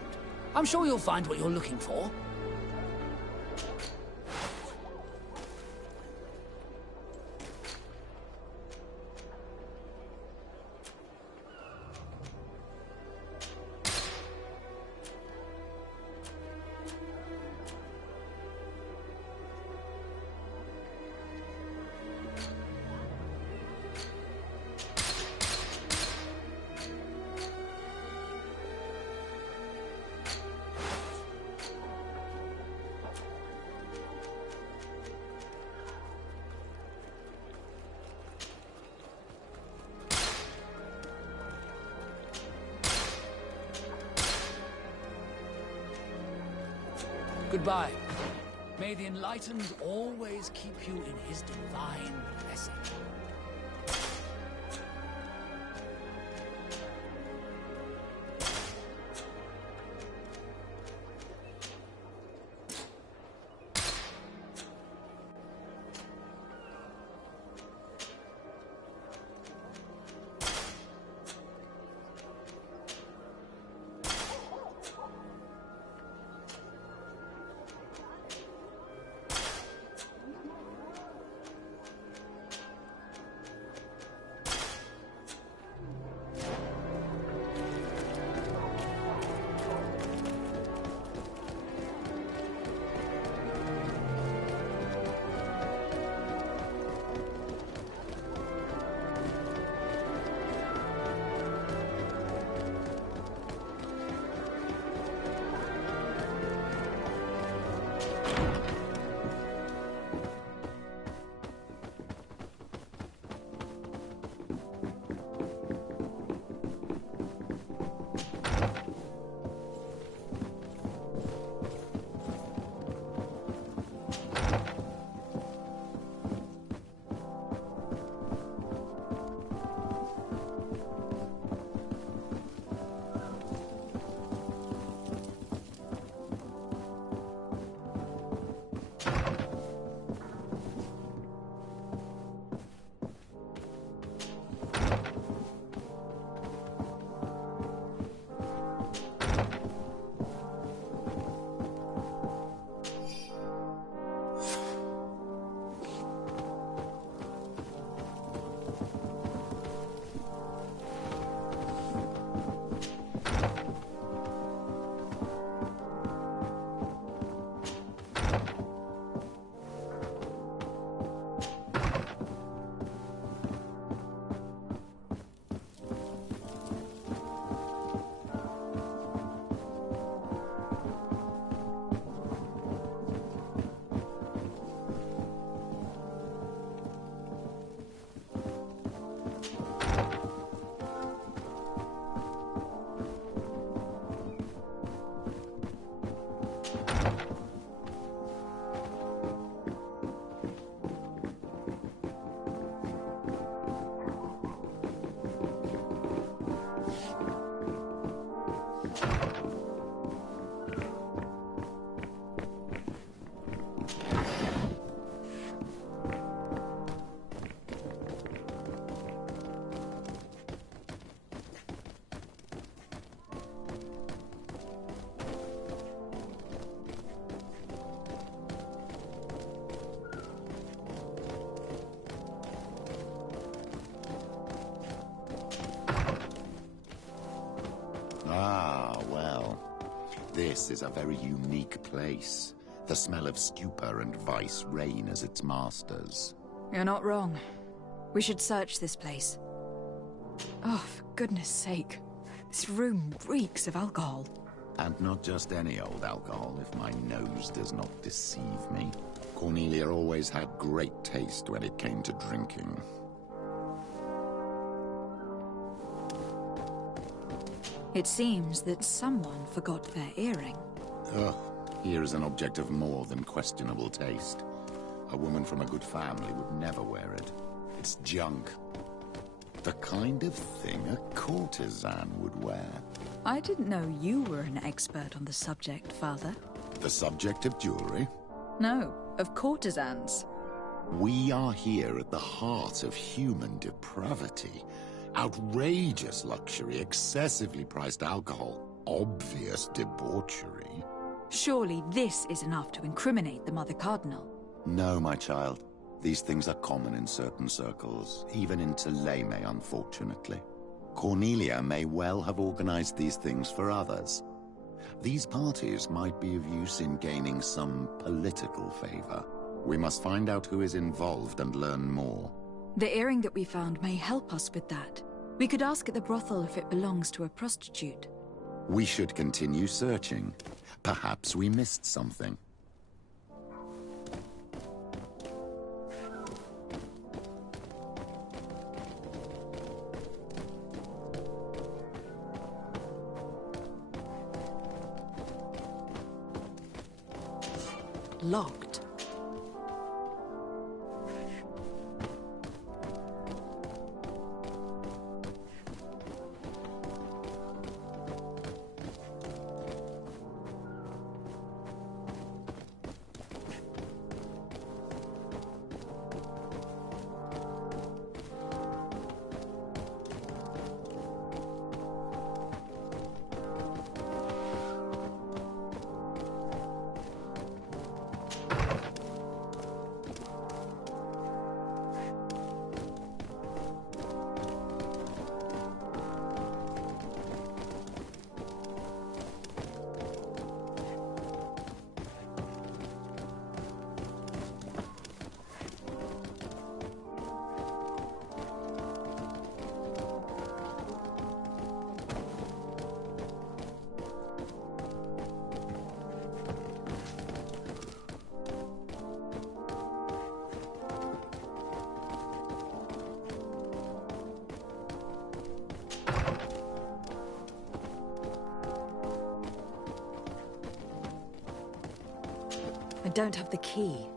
I'm sure you'll find what you're looking for. Goodbye. May the Enlightened always keep you in his divine blessing. This is a very unique place. The smell of stupor and vice reign as its masters. You're not wrong. We should search this place. Oh, for goodness sake. This room reeks of alcohol. And not just any old alcohol, if my nose does not deceive me. Cornelia always had great taste when it came to drinking. It seems that someone forgot their earring. Ugh, here is an object of more than questionable taste. A woman from a good family would never wear it. It's junk. The kind of thing a courtesan would wear. I didn't know you were an expert on the subject, Father. The subject of jewelry? No, of courtesans. We are here at the heart of human depravity, Outrageous luxury, excessively priced alcohol, obvious debauchery. Surely this is enough to incriminate the Mother Cardinal. No, my child. These things are common in certain circles, even in Thélème, unfortunately. Cornelia may well have organized these things for others. These parties might be of use in gaining some political favor. We must find out who is involved and learn more. The earring that we found may help us with that. We could ask at the brothel if it belongs to a prostitute. We should continue searching. Perhaps we missed something. Locked. I don't have the key.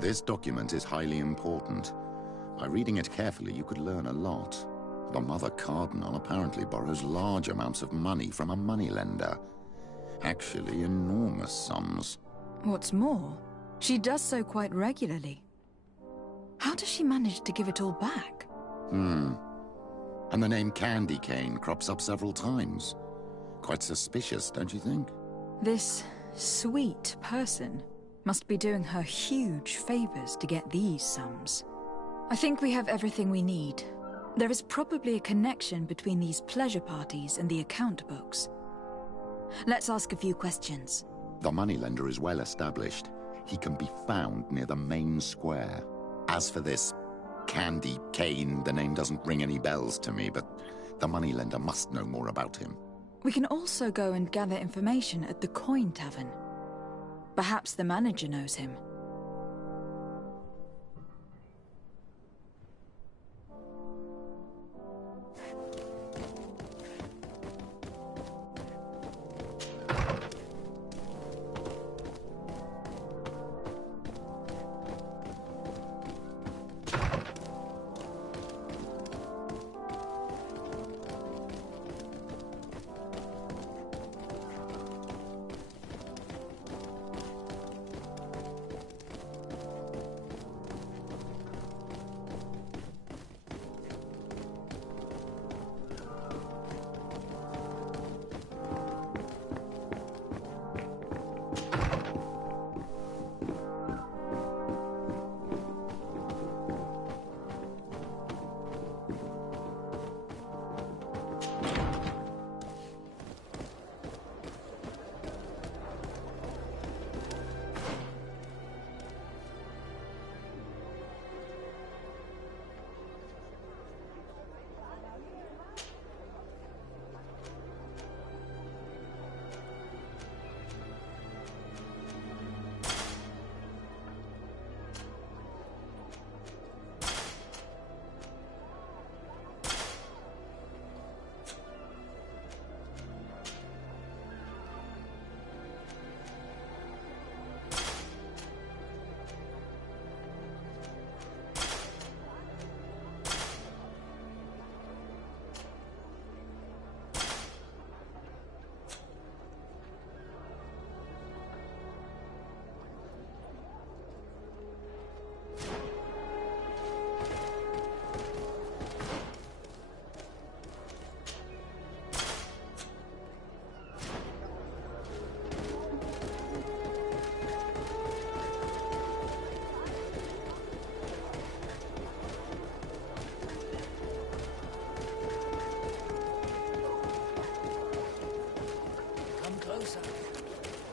This document is highly important. By reading it carefully, you could learn a lot. The Mother Cardinal apparently borrows large amounts of money from a moneylender. Actually, enormous sums. What's more, she does so quite regularly. How does she manage to give it all back? And the name Candy Cane crops up several times. Quite suspicious, don't you think? This sweet person must be doing her huge favors to get these sums. I think we have everything we need. There is probably a connection between these pleasure parties and the account books. Let's ask a few questions. The moneylender is well established. He can be found near the main square. As for this Candy Cane, the name doesn't ring any bells to me, but the moneylender must know more about him. We can also go and gather information at the Coin Tavern. Perhaps the manager knows him.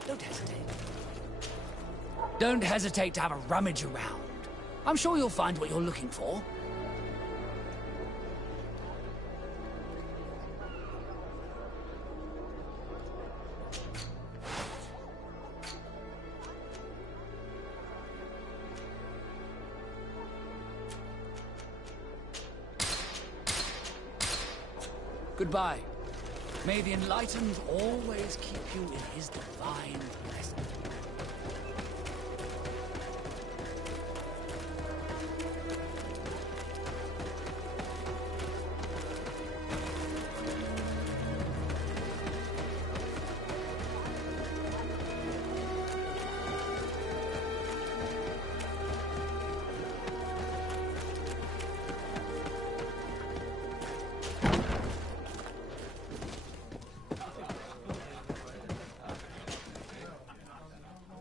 Don't hesitate. Don't hesitate to have a rummage around. I'm sure you'll find what you're looking for. Goodbye. May the Enlightened always keep you in his divine blessing.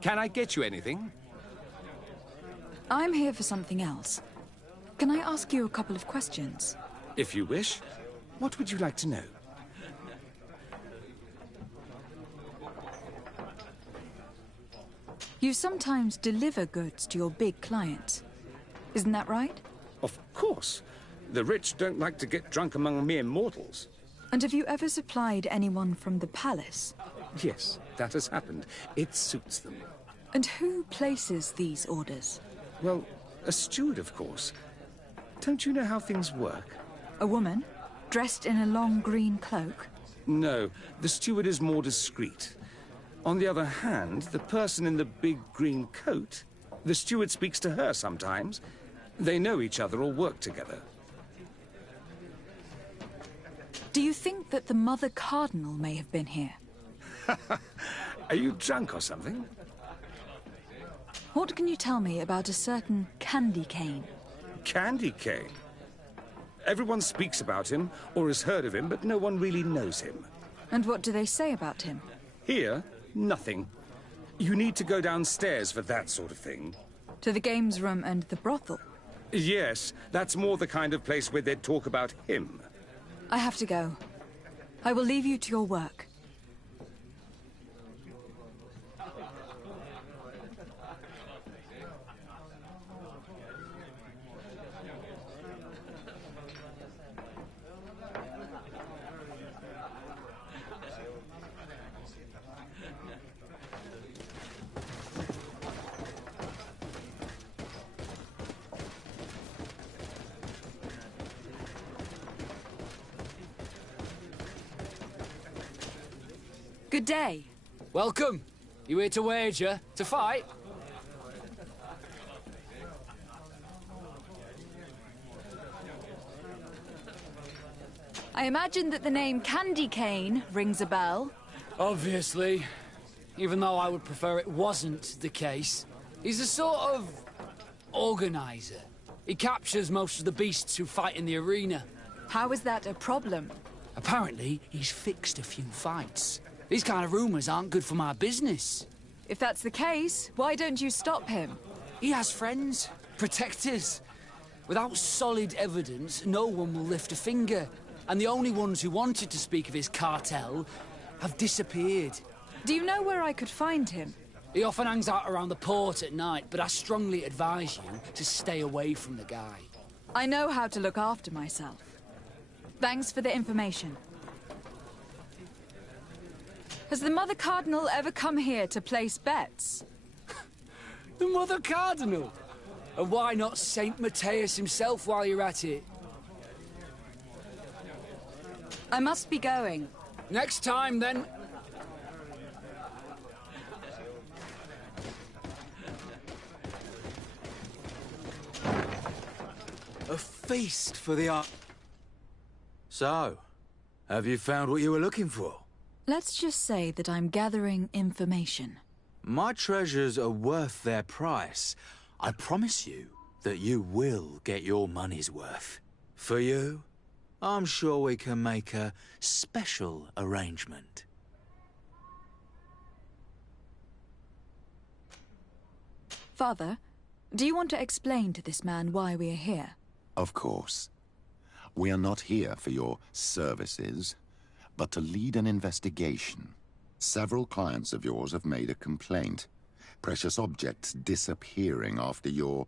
Can I get you anything? I'm here for something else. Can I ask you a couple of questions? If you wish. What would you like to know? You sometimes deliver goods to your big clients. Isn't that right? Of course. The rich don't like to get drunk among mere mortals. And have you ever supplied anyone from the palace? Yes, that has happened. It suits them. And who places these orders? Well, a steward, of course. Don't you know how things work? A woman? Dressed in a long green cloak? No, the steward is more discreet. On the other hand, the person in the big green coat The steward speaks to her sometimes. They know each other or work together. Do you think that the Mother Cardinal may have been here? Are you drunk or something? What can you tell me about a certain Candy Cane? Candy Cane? Everyone speaks about him or has heard of him, but no one really knows him. And what do they say about him? Here, nothing. You need to go downstairs for that sort of thing. To the games room and the brothel? Yes, that's more the kind of place where they'd talk about him. I have to go. I will leave you to your work. Good day. Welcome. You here to wager? To fight? I imagine that the name Candy Cane rings a bell. Obviously. Even though I would prefer it wasn't the case. He's a sort of organizer. He captures most of the beasts who fight in the arena. How is that a problem? Apparently, he's fixed a few fights. These kind of rumors aren't good for my business. If that's the case, why don't you stop him? He has friends, protectors. Without solid evidence, no one will lift a finger. And the only ones who wanted to speak of his cartel have disappeared. Do you know where I could find him? He often hangs out around the port at night, but I strongly advise you to stay away from the guy. I know how to look after myself. Thanks for the information. Has the Mother Cardinal ever come here to place bets? The Mother Cardinal? And why not Saint Matthias himself while you're at it? I must be going. Next time, then. A feast for the art. So, have you found what you were looking for? Let's just say that I'm gathering information. My treasures are worth their price. I promise you that you will get your money's worth. For you, I'm sure we can make a special arrangement. Father, do you want to explain to this man why we are here? Of course. We are not here for your services, but to lead an investigation. Several clients of yours have made a complaint. Precious objects disappearing after your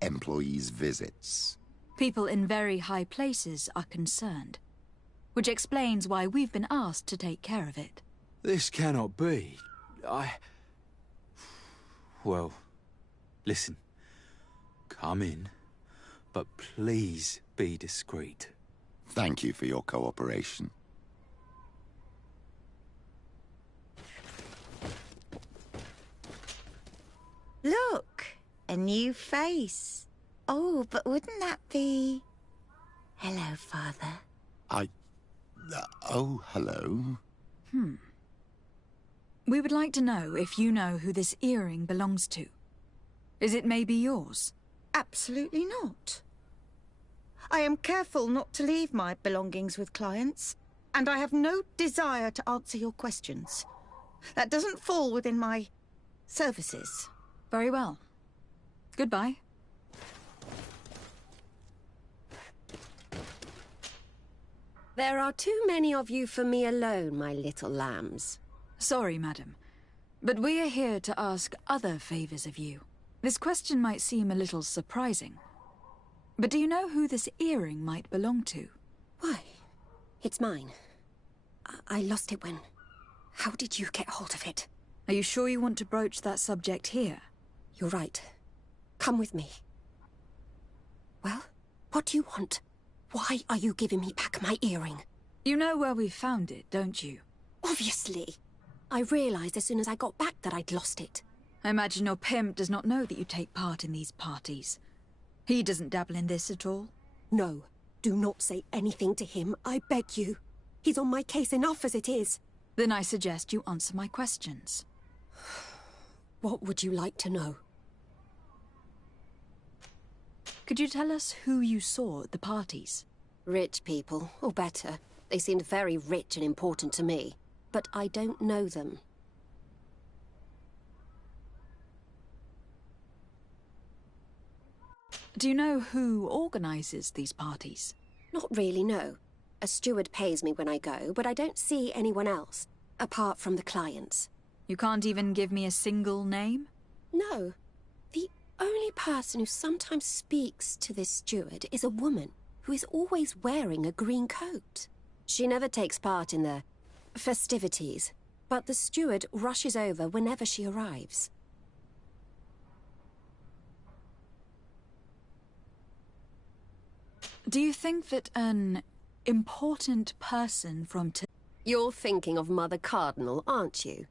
employees' visits. People in very high places are concerned, which explains why we've been asked to take care of it. This cannot be. Well, listen. Come in, but please be discreet. Thank you for your cooperation. Look, a new face. Oh, but wouldn't that be... Hello, Father. Oh, hello. We would like to know if you know who this earring belongs to. Is it maybe yours? Absolutely not. I am careful not to leave my belongings with clients, and I have no desire to answer your questions. That doesn't fall within my services. Very well. Goodbye. There are too many of you for me alone, my little lambs. Sorry, madam, but we are here to ask other favors of you. This question might seem a little surprising, but do you know who this earring might belong to? Why? It's mine. I lost it when... How did you get hold of it? Are you sure you want to broach that subject here? You're right. Come with me. Well, what do you want? Why are you giving me back my earring? You know where we found it, don't you? Obviously. I realized as soon as I got back that I'd lost it. I imagine your pimp does not know that you take part in these parties. He doesn't dabble in this at all? No. Do not say anything to him, I beg you. He's on my case enough as it is. Then I suggest you answer my questions. What would you like to know? Could you tell us who you saw at the parties? Rich people, or better. They seemed very rich and important to me. But I don't know them. Do you know who organizes these parties? Not really, no. A steward pays me when I go, but I don't see anyone else, apart from the clients. You can't even give me a single name? No. The only person who sometimes speaks to this steward is a woman who is always wearing a green coat. She never takes part in the festivities, but the steward rushes over whenever she arrives. Do you think that an important person from You're thinking of Mother Cardinal, aren't you?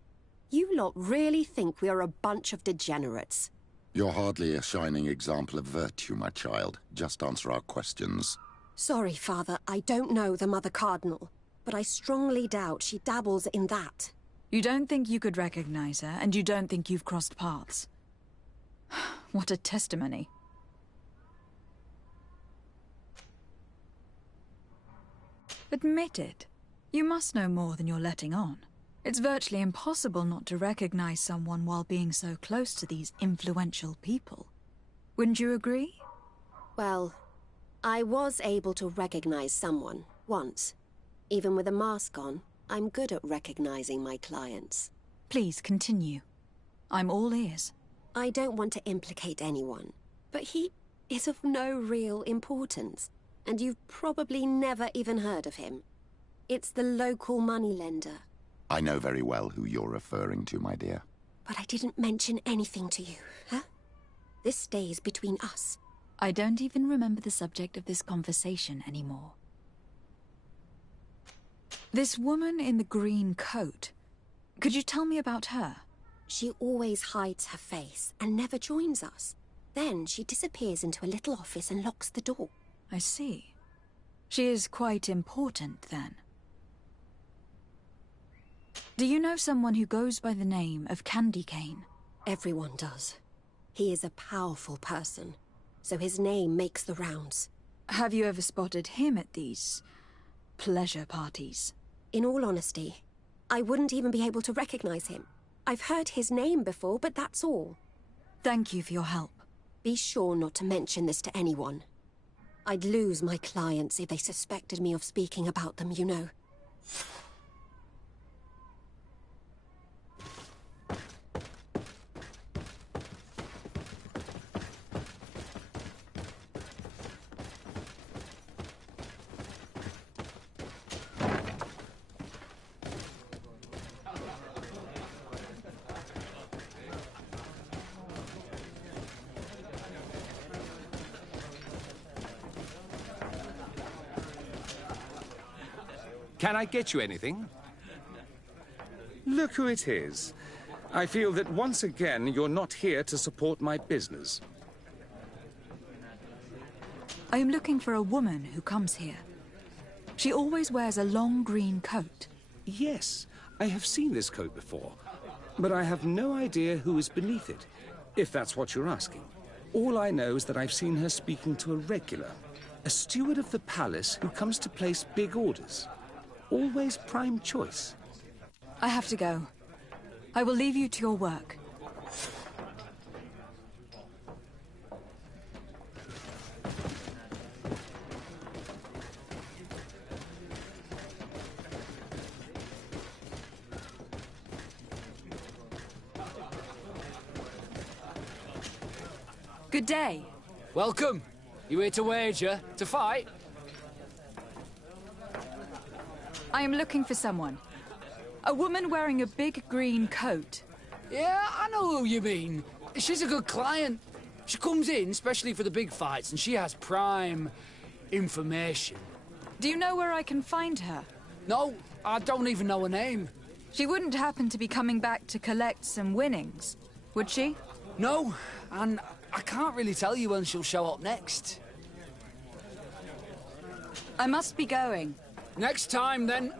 You lot really think we are a bunch of degenerates. You're hardly a shining example of virtue, my child. Just answer our questions. Sorry, Father, I don't know the Mother Cardinal, but I strongly doubt she dabbles in that. You don't think you could recognize her, and you don't think you've crossed paths. What a testimony. Admit it. You must know more than you're letting on. It's virtually impossible not to recognize someone while being so close to these influential people. Wouldn't you agree? Well, I was able to recognize someone, once. Even with a mask on, I'm good at recognizing my clients. Please continue. I'm all ears. I don't want to implicate anyone, but he is of no real importance, and you've probably never even heard of him. It's the local moneylender. I know very well who you're referring to, my dear. But I didn't mention anything to you, huh? This stays between us. I don't even remember the subject of this conversation anymore. This woman in the green coat. Could you tell me about her? She always hides her face and never joins us. Then she disappears into a little office and locks the door. I see. She is quite important, then. Do you know someone who goes by the name of Candy Cane? Everyone does. He is a powerful person, so his name makes the rounds. Have you ever spotted him at these pleasure parties? In all honesty, I wouldn't even be able to recognize him. I've heard his name before, but that's all. Thank you for your help. Be sure not to mention this to anyone. I'd lose my clients if they suspected me of speaking about them, you know. Can I get you anything? Look who it is. I feel that once again you're not here to support my business. I am looking for a woman who comes here. She always wears a long green coat. Yes, I have seen this coat before, but I have no idea who is beneath it, if that's what you're asking. All I know is that I've seen her speaking to a regular, a steward of the palace who comes to place big orders. Always prime choice. I have to go. I will leave you to your work. Good day. Welcome. You here to wager? To fight? I am looking for someone. A woman wearing a big green coat. Yeah, I know who you mean. She's a good client. She comes in especially for the big fights, and she has prime information. Do you know where I can find her? No, I don't even know her name. She wouldn't happen to be coming back to collect some winnings, Would she? No, and I can't really tell you when she'll show up next. I must be going. Next time, then.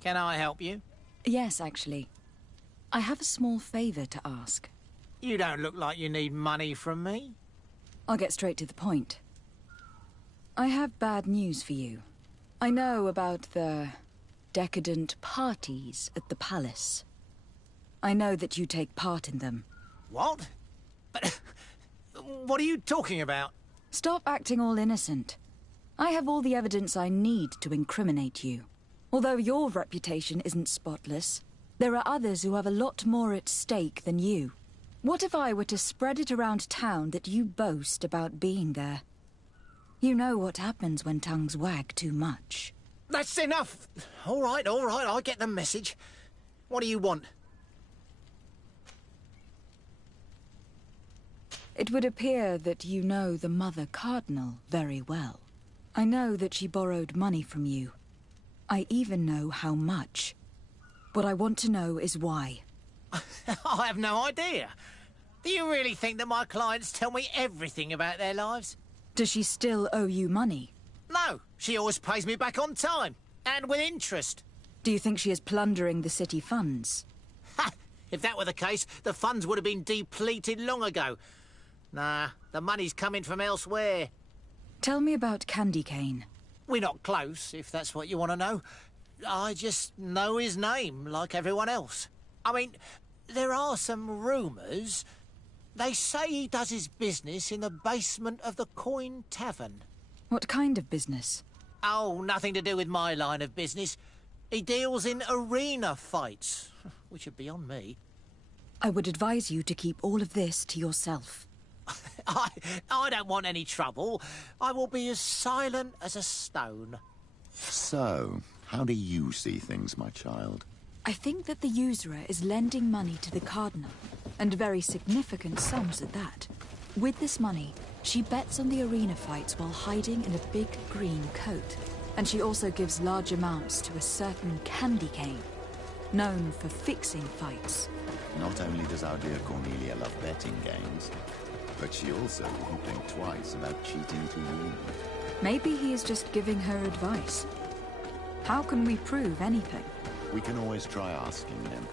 Can I help you? Yes, actually. I have a small favor to ask. You don't look like you need money from me. I'll get straight to the point. I have bad news for you. I know about the decadent parties at the palace. I know that you take part in them. What? But what are you talking about? Stop acting all innocent. I have all the evidence I need to incriminate you. Although your reputation isn't spotless, there are others who have a lot more at stake than you. What if I were to spread it around town that you boast about being there? You know what happens when tongues wag too much. That's enough! All right, I get the message. What do you want? It would appear that you know the Mother Cardinal very well. I know that she borrowed money from you. I even know how much. What I want to know is why. I have no idea. Do you really think that my clients tell me everything about their lives? Does she still owe you money? No, she always pays me back on time, and with interest. Do you think she is plundering the city funds? Ha! If that were the case, the funds would have been depleted long ago. Nah, the money's coming from elsewhere. Tell me about Candy Cane. We're not close, if that's what you want to know. I just know his name, like everyone else. I mean, there are some rumours. They say he does his business in the basement of the Coin Tavern. What kind of business? Oh, nothing to do with my line of business. He deals in arena fights, which are beyond me. I would advise you to keep all of this to yourself. I don't want any trouble. I will be as silent as a stone. So, how do you see things, my child? I think that the usurer is lending money to the Cardinal, and very significant sums at that. With this money, she bets on the arena fights while hiding in a big green coat. And she also gives large amounts to a certain Candy Cane, known for fixing fights. Not only does our dear Cornelia love betting games, but she also wouldn't think twice about cheating to win. Maybe he is just giving her advice. How can we prove anything? We can always try asking him.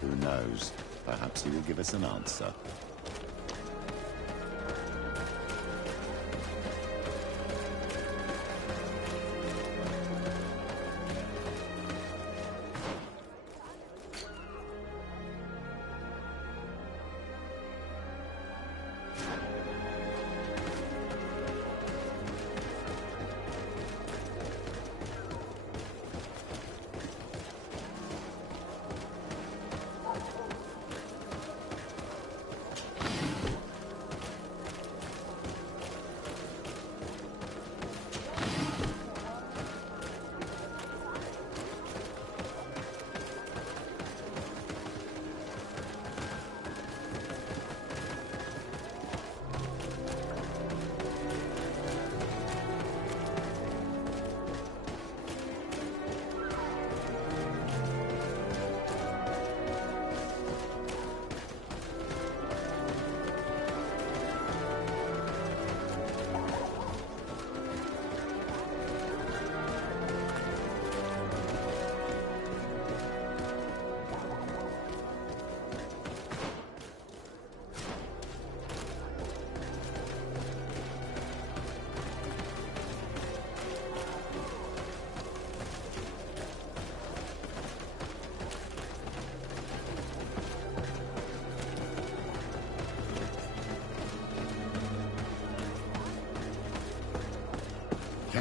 Who knows? Perhaps he will give us an answer.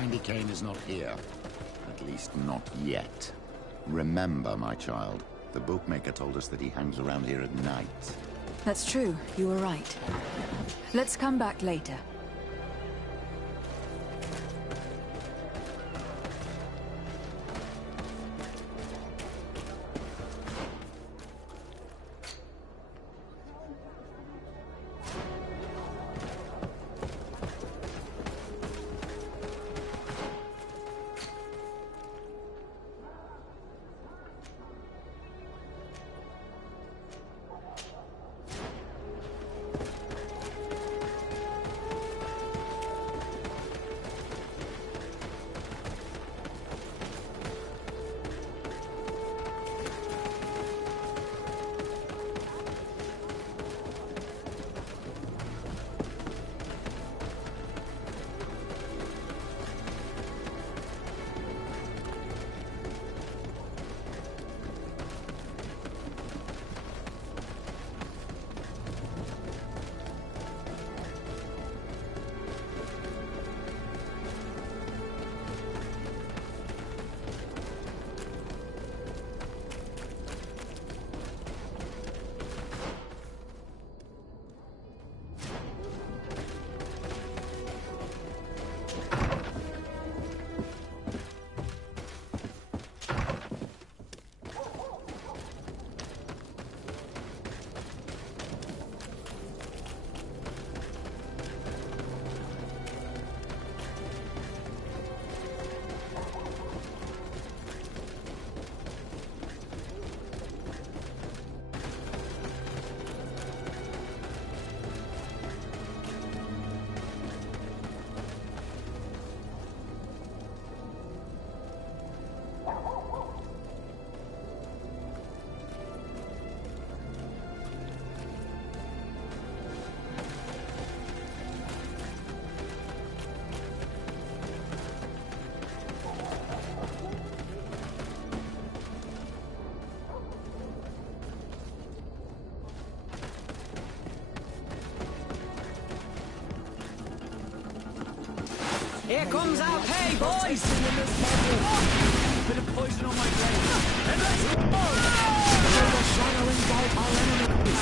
Candy Cane is not here. At least not yet. Remember, my child, the bookmaker told us that he hangs around here at night. That's true. You were right. Let's come back later. Here comes our pay, boys! Bit of poison on my blade. And let's go! The shadow engulf our enemies.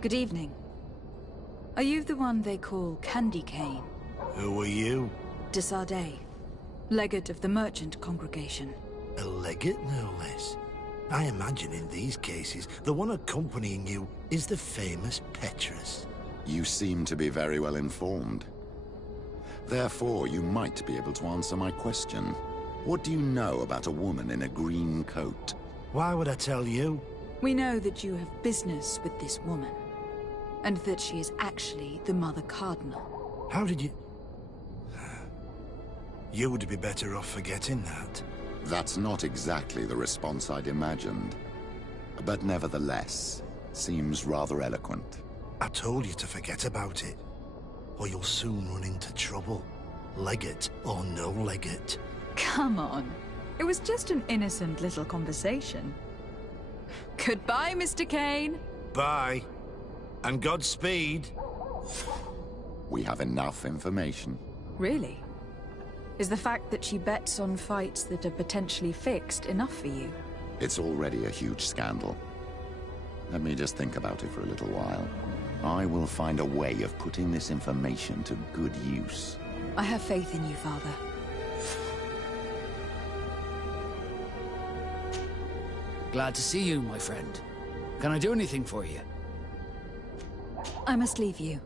Good evening. Are you the one they call Candy Cane? Who are you? Desardet, legate of the merchant congregation. A legate, no less. I imagine in these cases, the one accompanying you is the famous Petrus. You seem to be very well informed. Therefore, you might be able to answer my question. What do you know about a woman in a green coat? Why would I tell you? We know that you have business with this woman, and that she is actually the Mother Cardinal. How did you... You would be better off forgetting that. That's not exactly the response I'd imagined. But nevertheless, seems rather eloquent. I told you to forget about it, or you'll soon run into trouble. Legate or no legate. Come on. It was just an innocent little conversation. Goodbye, Mr. Kane. Bye. And Godspeed. We have enough information. Really? Is the fact that she bets on fights that are potentially fixed enough for you? It's already a huge scandal. Let me just think about it for a little while. I will find a way of putting this information to good use. I have faith in you, Father. Glad to see you, my friend. Can I do anything for you? I must leave you.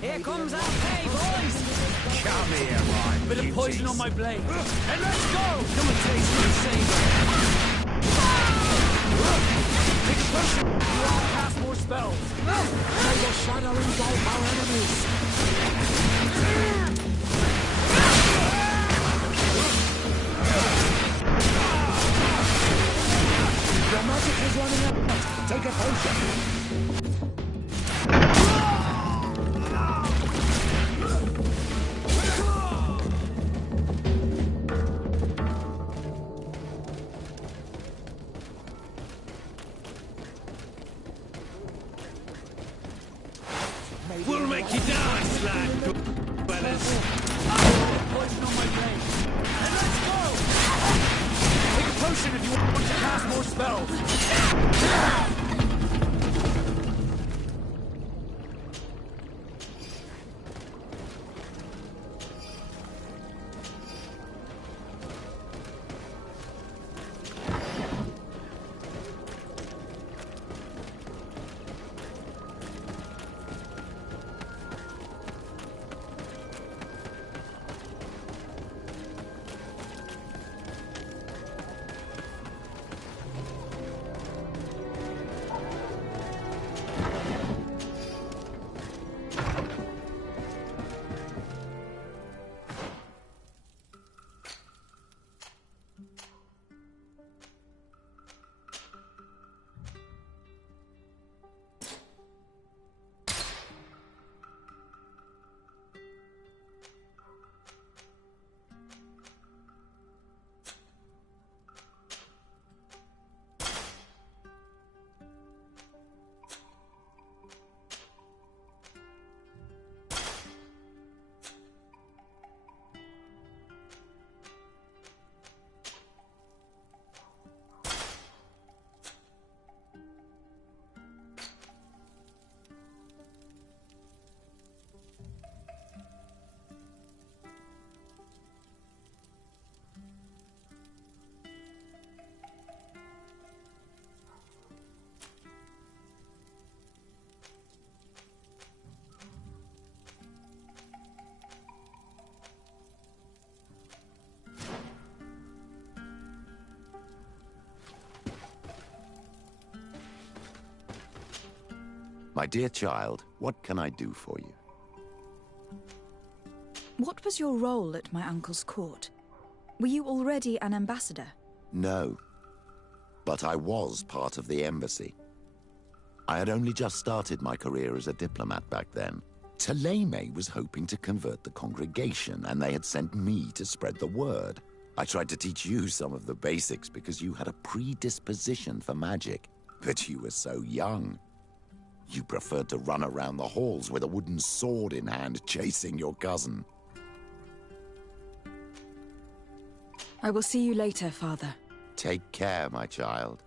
Here comes our pay, boys! Come here, my Bit of poison beauties. on my blade. And let's go! Come and taste my savor. Take a potion. You all cast more spells. May the shadow engulf our enemies. Your magic is running out. Take a potion. We'll make you dance, lad. Fellas. Poison on my blade. And let's go! Take a potion if you want to cast more spells. My dear child, what can I do for you? What was your role at my uncle's court? Were you already an ambassador? No. But I was part of the embassy. I had only just started my career as a diplomat back then. Taleme was hoping to convert the congregation, and they had sent me to spread the word. I tried to teach you some of the basics because you had a predisposition for magic, but you were so young. You preferred to run around the halls with a wooden sword in hand, chasing your cousin. I will see you later, Father. Take care, my child.